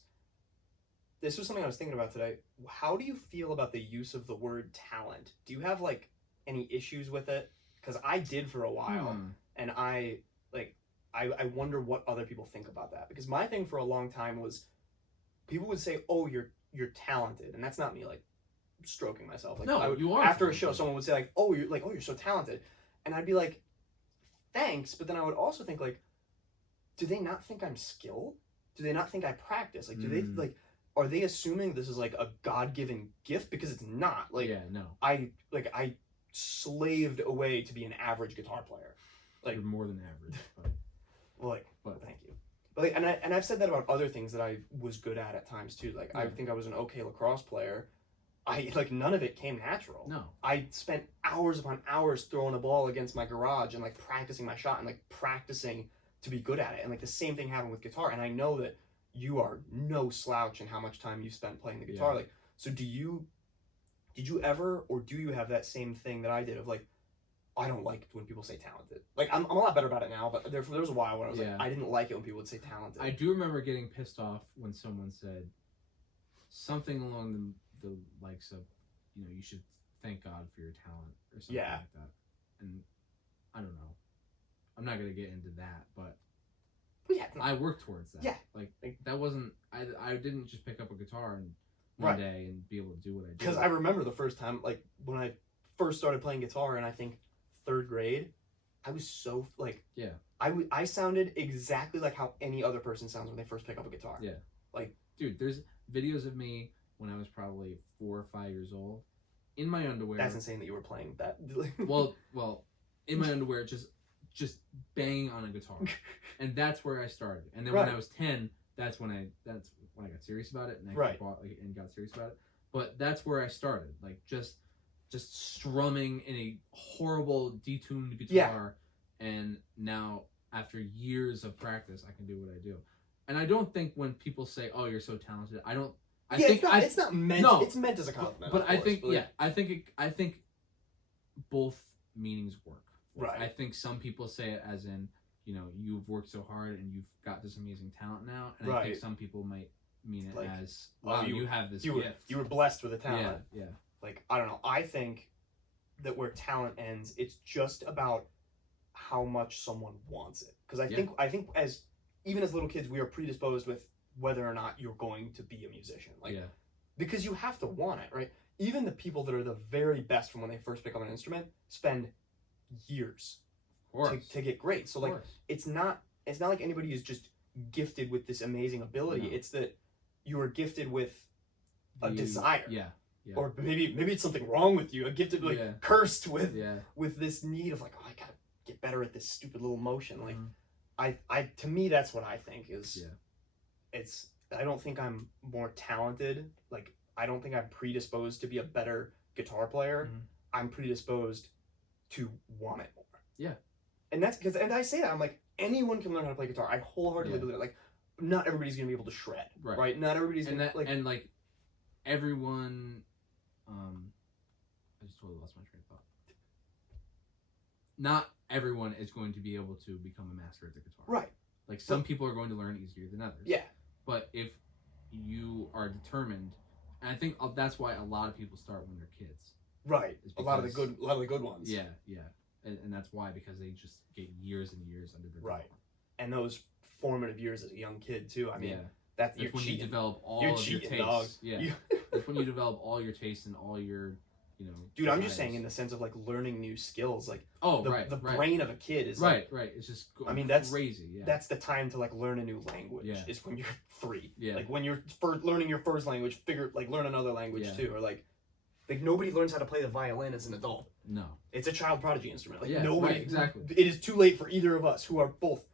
This was something I was thinking about today. How do you feel about the use of the word talent? Do you have like any issues with it? Because I did for a while, and I wonder what other people think about that. Because my thing for a long time was people would say, "Oh, you're talented," and that's not me like stroking myself. Like, no, you are. After a show, someone would say like, "Oh, you're so talented," and I'd be like, "Thanks," but then I would also think like, do they not think I'm skilled? Do they not think I practice? Like, do they like? Are they assuming this is like a God-given gift? Because it's not. Like, yeah, no. I slaved away to be an average guitar player. Like, you're more than average. But thank you. But like, and I've said that about other things that I was good at times too. Like, I think I was an okay lacrosse player. None of it came natural. No. I spent hours upon hours throwing a ball against my garage and like practicing my shot and like practicing to be good at it. And like the same thing happened with guitar. And I know that you are no slouch in how much time you spent playing the guitar. Yeah. Like, so did you ever, or do you have that same thing that I did of like, I don't like when people say talented. Like, I'm a lot better about it now, but there was a while where I was like, I didn't like it when people would say talented. I do remember getting pissed off when someone said something along the likes of, you should thank God for your talent or something like that. And I don't know. I'm not going to get into that, but I worked towards that. Yeah. Like that wasn't, I didn't just pick up a guitar and one day and be able to do what I did. Because I remember the first time, like when I first started playing guitar in I think 3rd grade, I was so like, I sounded exactly like how any other person sounds when they first pick up a guitar. Yeah. Like, dude, there's videos of me when I was probably 4 or 5 years old in my underwear. That's insane that you were playing that. well, in my underwear, just banging on a guitar. And that's where I started. And then when I was 10, that's when I got serious about it, and I bought and got serious about it. But that's where I started, like just strumming in a horrible detuned guitar. And now after years of practice, I can do what I do. And I don't think when people say, "Oh, you're so talented," it's not meant. No, it's meant as a compliment. But I think I think both meanings work. Right. I think some people say it as in, you've worked so hard and you've got this amazing talent now. And I think some people might mean it as, wow, you have this gift. You were blessed with a talent. Yeah. Like, I don't know. I think that where talent ends, it's just about how much someone wants it. Because I think even as little kids, we are predisposed with whether or not you're going to be a musician. Like, because you have to want it, right? Even the people that are the very best from when they first pick up an instrument spend years to get great. So like, it's not like anybody is just gifted with this amazing ability. No. It's that you are gifted with a desire. Yeah. Or maybe it's something wrong with you. A gifted cursed with this need of like, oh, I gotta get better at this stupid little motion. Like, I to me that's what I think is. It's, I don't think I'm more talented. Like, I don't think I'm predisposed to be a better guitar player. I'm predisposed to want it more. Yeah. And that's because, and I say that, I'm like, anyone can learn how to play guitar. I wholeheartedly believe it. Like, not everybody's going to be able to shred. Right? Not everybody's going to, and like, everyone, I just totally lost my train of thought. Not everyone is going to be able to become a master at the guitar. Right. Like, some people are going to learn easier than others. Yeah. But if you are determined, and I think that's why a lot of people start when they're kids. Right. A lot of the good ones. Yeah, yeah. And that's why, because they just get years and years under their belt. Right. And those formative years as a young kid too. I mean, that's when you develop all of your tastes. Dog. Yeah. That's when you develop all your tastes and all your you know. Dude, I'm just desires. saying in the sense of like learning new skills, like Oh, the brain of a kid is right. like, It's just I mean, that's crazy. Yeah. That's the time to like learn a new language. Yeah. Is when you're 3. Yeah. Like when you're learning your first language, learn another language Yeah. too, or like nobody learns how to play the violin as an adult. No. It's a child prodigy instrument. Like Yeah, nobody. right, exactly. It is too late for either of us who are both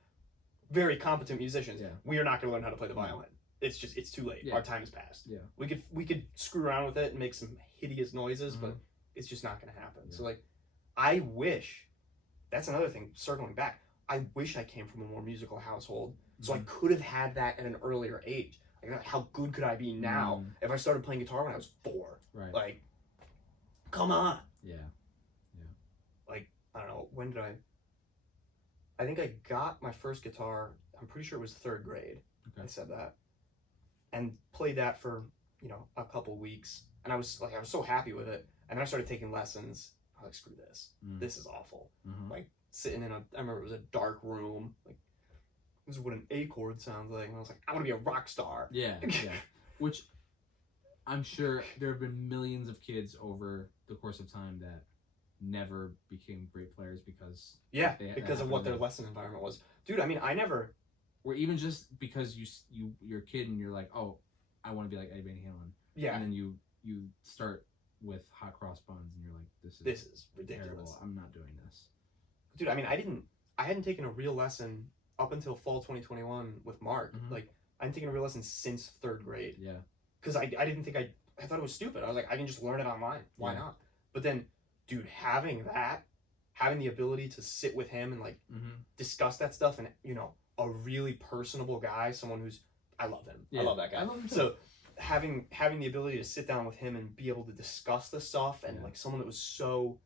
very competent musicians. Yeah. We are not going to learn how to play the violin. It's too late. Yeah. Our time has passed. Yeah. We could screw around with it and make some hideous noises, but it's just not going to happen. Yeah. So like, I wish. That's another thing. Circling back, I wish I came from a more musical household, so I could have had that at an earlier age. Like, how good could I be now if I started playing guitar when I was 4? Right. Like, come on. Yeah. Like, I don't know, when did I think I got my first guitar, I'm pretty sure it was 3rd grade. Okay. I said that. And played that for, a couple weeks. And I was so happy with it. And then I started taking lessons. I was like, screw this. This is awful. Like, sitting I remember it was a dark room. Like, this is what an A chord sounds like. And I was like, I want to be a rock star. Yeah. Which I'm sure there have been millions of kids over the course of time that never became great players because because of what their lesson environment was. Dude, I mean, I never, or even just because you're a kid and you're like, oh, I want to be like Eddie Van Halen. Yeah. And then you start with hot cross buns and you're like, this is ridiculous. Terrible. I'm not doing this. Dude, I mean, I hadn't taken a real lesson up until fall 2021 with Mark. Like, I hadn't taken a real lesson since 3rd grade. Yeah. Because I didn't think I thought it was stupid. I was like, I can just learn it online. Why not? But then, dude, having the ability to sit with him and like discuss that stuff, and a really personable guy, someone who's, I love him. I love that guy. I love him too. So having the ability to sit down with him and be able to discuss the stuff, and like someone that was so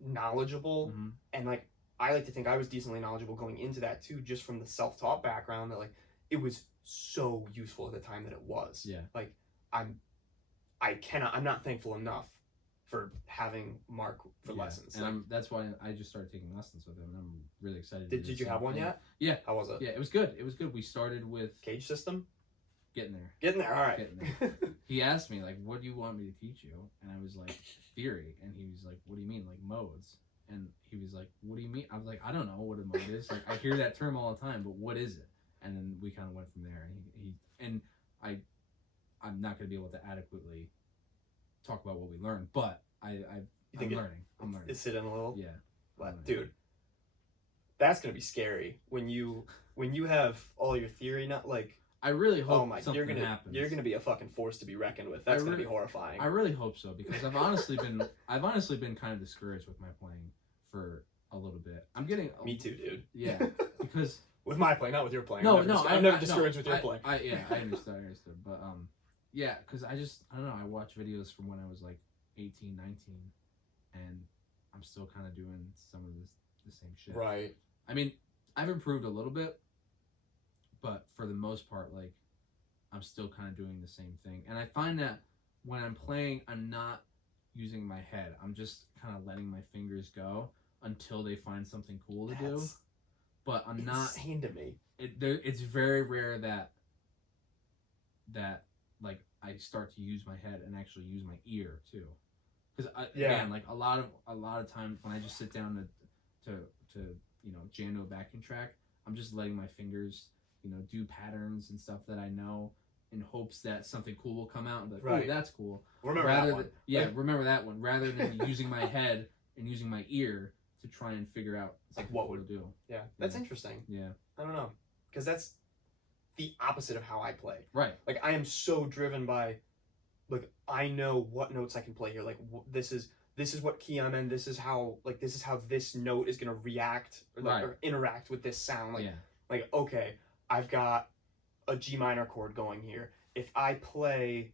knowledgeable, and like I like to think I was decently knowledgeable going into that too, just from the self-taught background, that like it was so useful at the time that it was. Yeah. Like I'm not thankful enough for having Mark for lessons. And that's why I just started taking lessons with him, and I'm really excited. Did you have one yet? Yeah. How was it? Yeah, it was good. We started with Cage system. Getting there. All right. Getting there. He asked me like, "What do you want me to teach you?" And I was like, "Theory." And he was like, "What do you mean, like modes?" And he was like, "What do you mean?" I was like, "I don't know what a mode is. Like, I hear that term all the time, but what is it?" And then we kind of went from there. And I'm not going to be able to adequately talk about what we learned, but I'm learning. Is it in a little? Yeah. But dude, that's gonna be scary when you have all your theory. Not like, I really hope something happens. You're gonna be a fucking force to be reckoned with. That's gonna be horrifying. I really hope so, because I've honestly been kind of discouraged with my playing for a little bit. I'm getting. Me too, dude. Yeah, because with my playing, not with your playing. No, I'm never discouraged with your playing. I understood, but yeah, because I don't know. I watch videos from when I was like 18, 19, and I'm still kind of doing some of the same shit. Right. I mean, I've improved a little bit, but for the most part, like, I'm still kind of doing the same thing. And I find that when I'm playing, I'm not using my head. I'm just kind of letting my fingers go until they find something cool to do. But I'm not insane to me. It's very rare that like I start to use my head and actually use my ear too. Because again, like a lot of times when I just sit down to jam to a backing track, I'm just letting my fingers do patterns and stuff that I know, in hopes that something cool will come out and be like, right, that's cool. Remember that one. Remember that one, rather than using my head and using my ear to try and figure out like what would do. Yeah, that's interesting. Yeah, I don't know, because that's the opposite of how I play. Right. Like, I am so driven by, like, I know what notes I can play here. Like, this is what key I'm in. This is how this note is gonna react or interact with this sound. Like, okay, I've got a G minor chord going here. If I play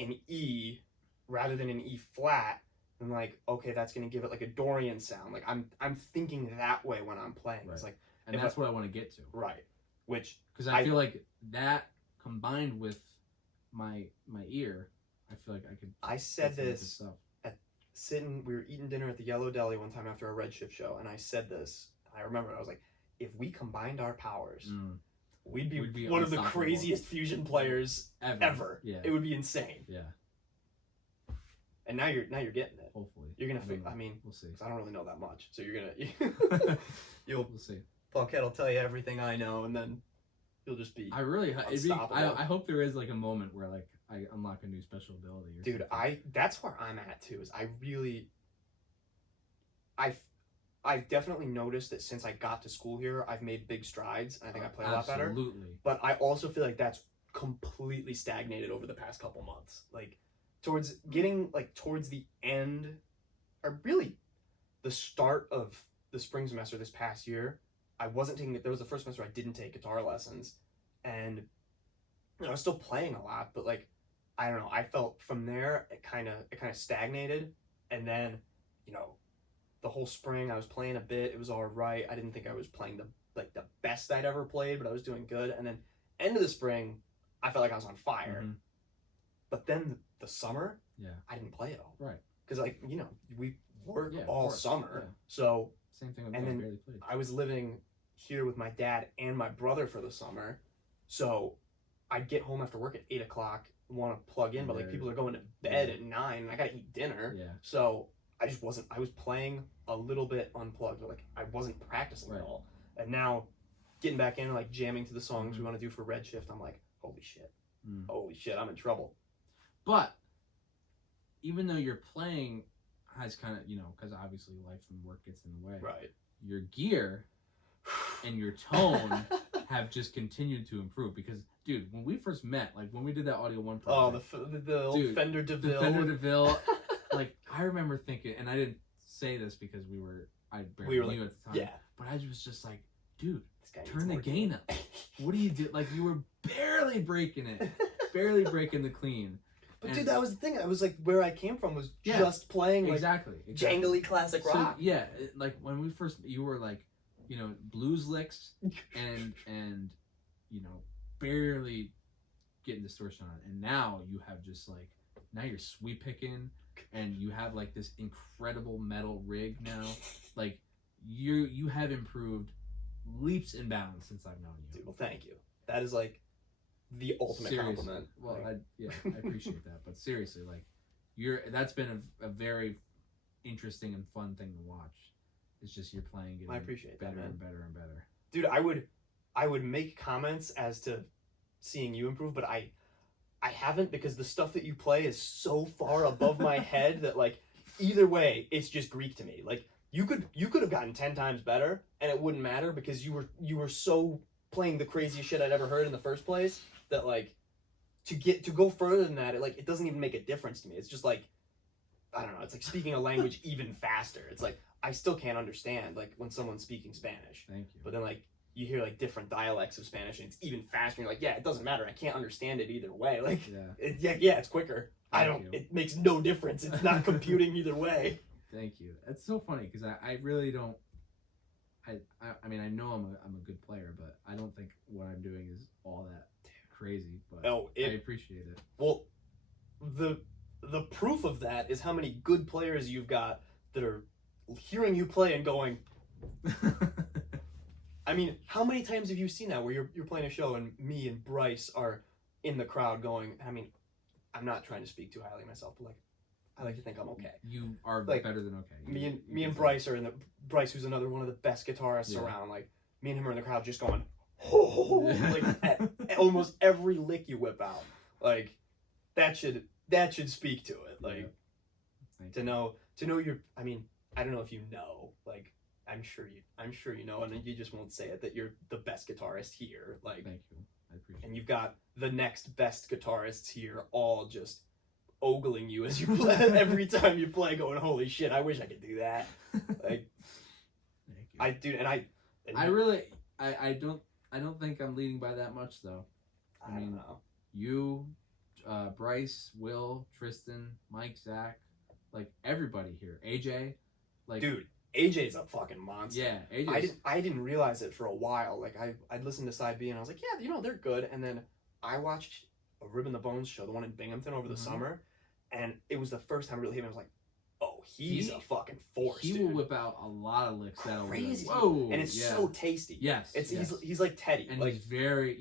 an E rather than an E flat, I'm like, okay, that's gonna give it like a Dorian sound. Like, I'm thinking that way when I'm playing. Right. It's like, and that's what I want to get to. Right. Because I feel like that combined with my ear, I feel like I could. I said this we were eating dinner at the Yellow Deli one time after a Redshift show, and I said this. I remember I was like, if we combined our powers, we'd be one of the craziest fusion players ever. Yeah. It would be insane. Yeah. And now you're getting it. Hopefully. You're gonna. I mean, we'll see. 'cause I don't really know that much, so you're gonna. We'll see. Paquette will tell you everything I know, and then you'll just be. I hope there is like a moment where like I unlock a new special ability. Or Dude, something. that's where I'm at too. Is I've definitely noticed that since I got to school here, I've made big strides. And I think I play a lot better. Absolutely. But I also feel like that's completely stagnated over the past couple months. Like towards the end, or really the start of the spring semester this past year, I wasn't taking it. There was the first semester I didn't take guitar lessons, and I was still playing a lot, but like I don't know. I felt from there it kind of stagnated, and then the whole spring I was playing a bit. It was all right. I didn't think I was playing the best I'd ever played, but I was doing good. And then end of the spring, I felt like I was on fire. Mm-hmm. But then the summer, I didn't play at all. Right. Because we work all summer. Yeah. So same thing with and me. then I barely played. I was living here with my dad and my brother for the summer. So I'd get home after work at 8:00, want to plug in, but like people are going to bed at 9, and I gotta eat dinner. Yeah. So I was playing a little bit unplugged, but like I wasn't practicing at all. And now getting back in, like jamming to the songs we want to do for Redshift, I'm like, holy shit, I'm in trouble. But even though your playing has kind of, because obviously life and work gets in the way. Right. Your gear and your tone have just continued to improve because, dude, when we first met, like when we did that Audio 1 project. Oh, the old Fender DeVille. The Fender DeVille. Like, I remember thinking, and I didn't say this because I barely knew at the time. Yeah. But I was just like, dude, turn the gain up. What do you do? Like, you were barely breaking it. Barely breaking the clean. But dude, that was the thing. I was like, where I came from was just playing like exactly. jangly classic rock. So, like when we first, you were like, blues licks and barely getting distortion on it. And now you have just like, now you're sweep picking and you have like this incredible metal rig now. Like you have improved leaps and bounds since I've known you. Dude, well, thank you. That is like the ultimate compliment. Well, I appreciate that, but seriously, like that's been a very interesting and fun thing to watch. It's just you're playing getting I appreciate better that, man. and better and better. Dude, I would make comments as to seeing you improve, but I haven't, because the stuff that you play is so far above my head that like either way it's just Greek to me. Like you could have gotten 10 times better and it wouldn't matter because you were so playing the craziest shit I'd ever heard in the first place that like to go further than that, it doesn't even make a difference to me. It's just like, I don't know, it's like speaking a language even faster. It's like I still can't understand like when someone's speaking Spanish. Thank you. But then like you hear like different dialects of Spanish and it's even faster. And you're like, yeah, it doesn't matter. I can't understand it either way. Like, it's quicker. It makes no difference. It's not computing either way. Thank you. It's so funny because I really don't. I mean, I know I'm a good player, but I don't think what I'm doing is all that crazy. But I appreciate it. Well, the proof of that is how many good players you've got that are hearing you play and going. I mean, how many times have you seen that where you're playing a show and me and Bryce are in the crowd going, I mean, I'm not trying to speak too highly of myself, but like, I like to think I'm okay. You are like, better than okay. Me and Bryce are Bryce, who's another one of the best guitarists around. Like, me and him are in the crowd just going, like at almost every lick you whip out. Like, that should speak to it. Like, to know you're. I mean, I don't know if you know. Like, I'm sure you know, and you just won't say it, that you're the best guitarist here. Like, thank you. I appreciate it. And you've got the next best guitarists here, all just ogling you as you play every time you play, going, holy shit, I wish I could do that. Like, thank you. I don't think I'm leading by that much though. I don't know. You, Bryce, Will, Tristan, Mike, Zach, like everybody here, AJ, like, dude, AJ's a fucking monster. Yeah, AJ. I didn't realize it for a while. Like I'd listened to Side B and I was like, yeah, they're good. And then I watched a Rib and the Bones show, the one in Binghamton over the summer, and it was the first time I really hit him. I was like, oh, he's a fucking force. He will whip out a lot of licks that'll crazy. Like, whoa, and it's so tasty. Yes, he's like Teddy, and like he's very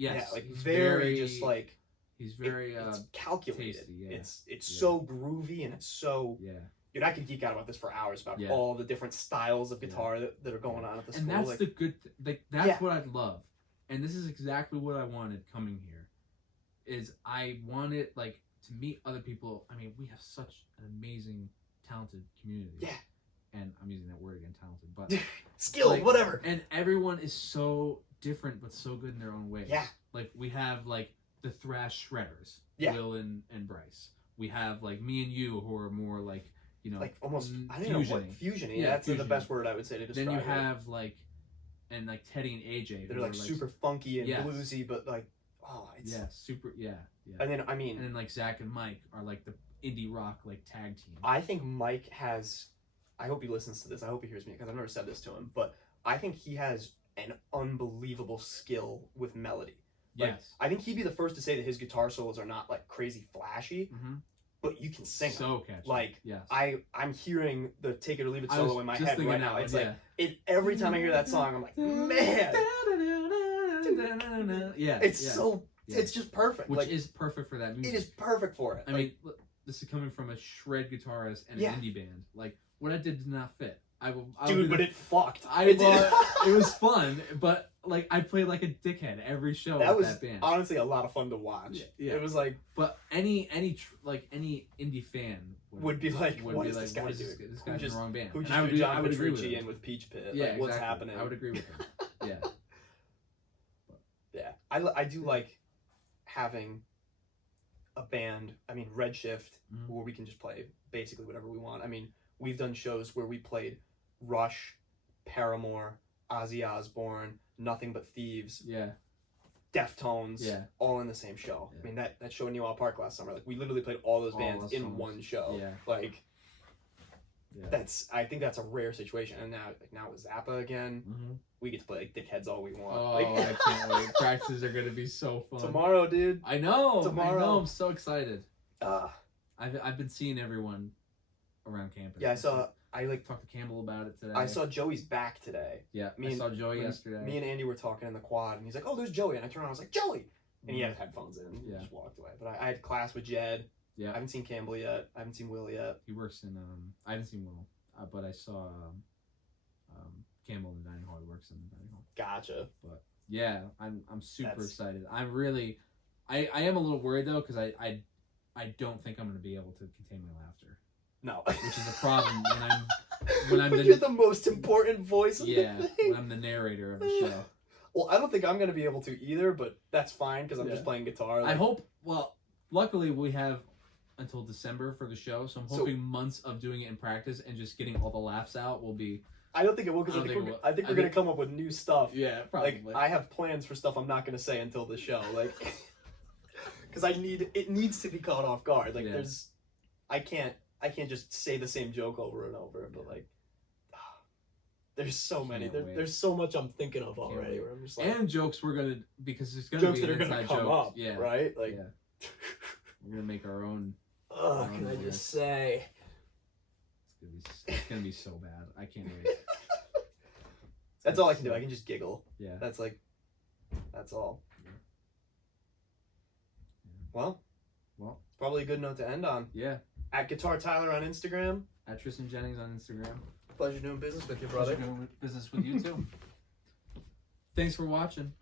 very just like He's very it's calculated. tasty, yeah. It's Yeah. so groovy, and it's so. yeah. Dude, I could geek out about this for hours about Yeah. all the different styles of guitar that are going on at the school. And that's like, the good, that's Yeah. what I'd love. And this is exactly what I wanted coming here. Is I wanted like to meet other people. I mean, we have such an amazing, talented community. Yeah. And I'm using that word again, talented, but skill, like, whatever. and everyone is so different, but so good in their own way. Yeah. Like we have like the thrash shredders, Yeah. Will and Bryce. We have like me and you, who are more like, you know, Like almost, I don't know what fusioning. Yeah, That's the fusioning. best word I would say to describe then you it. have like, and like Teddy and AJ. They're who like are, super funky and Yes. bluesy, but like, oh, it's. Yeah, super. Yeah. And then I mean, And then like Zach and Mike are like the indie rock like tag team. I think Mike has. I hope he listens to this. I hope he hears me because I've never said this to him, but I think he has an unbelievable skill with melody. Like, Yes. I think he'd be the first to say that his guitar solos are not like crazy flashy, Mm-hmm. but you can sing them. So catchy. Like, yes. I'm hearing the Take It or Leave It I solo was in my just head thinking right that now. one, It's yeah. like every time I hear that song, I'm like, man, Yeah. it's yeah. so Yeah. it's just perfect. Which like is perfect for that music. it is perfect for it. I mean, look, this is coming from a shred guitarist and Yeah. an indie band. Like what I did not fit. I will, dude, but it fucked. it was fun, but like I played like a dickhead every show that with was that band. honestly a lot of fun to watch. Yeah. It was like But any indie fan would be like, would what be is like, this guy what is doing? this Who guy's in just- the wrong band. Who And just I would threw do- John I would agree with Petrucci him. in with Peach Pit? Yeah, Like, what's exactly. happening? I would agree with him. Yeah. Yeah, I do like having a band. I mean, Redshift, Mhm. where we can just play basically whatever we want. I mean, we've done shows where we played Rush, Paramore, Ozzy Osbourne, Nothing But Thieves, Yeah. Deftones, Yeah. all in the same show. Yeah. I mean, that show in New Park last summer, like we literally played all those All bands those in songs. one show. Yeah. Like Yeah. I think that's a rare situation. And now with Zappa again, Mm-hmm. we get to play like dickheads all we want. Oh, Like, I can't wait. Practices are gonna be so fun. tomorrow, dude. I know. Tomorrow. I'm so excited. Uh, I've been seeing everyone around campus. yeah, I talked to Campbell about it today. I saw Joey's back today. Yeah, me I and- saw Joey when yesterday. Me and Andy were talking in the quad, and he's like, "Oh, there's Joey," and I turned around, I was like, "Joey," and he had his headphones in, and he Yeah. just walked away. But I had class with Jed. Yeah. I haven't seen Campbell yet. I haven't seen Will yet. He works in I haven't seen Will, but I saw Campbell in the dining hall. He works in the dining hall. Gotcha. Yeah, I'm super That's- excited. I'm really, I am a little worried though because I don't think I'm gonna be able to contain my laughter, No. which is a problem when I'm You're the most important voice. Of yeah the thing. when I'm the narrator of the show. Well, I don't think I'm gonna be able to either, but that's fine because I'm Yeah. just playing guitar. I like- hope. Well, luckily we have until December for the show, so I'm So- hoping months of doing it in practice and just getting all the laughs out will be. I don't think it will because I I don't think think it we're, will. I think I we're gonna think- come up with new stuff. Yeah, Like I have plans for stuff I'm not gonna say until the show, like because it needs to be caught off guard. Like Yeah. I can't just say the same joke over and over. But like, there's so many. Can't wait. There's so much I'm thinking of Can't already. wait. Where I'm just like and jokes we're gonna because it's gonna jokes be that are an gonna inside come joke. up, Yeah, right? Like, yeah. We're gonna make our own. can I just say? It's gonna be so bad. I can't wait. That's all I can do. I can just giggle. Yeah. That's all. Yeah. Well, Well. it's probably a good note to end on. Yeah. At Guitar Tyler on Instagram. At Tristan Jennings on Instagram. Pleasure doing business with you, brother. Pleasure doing business with you too. Thanks for watching.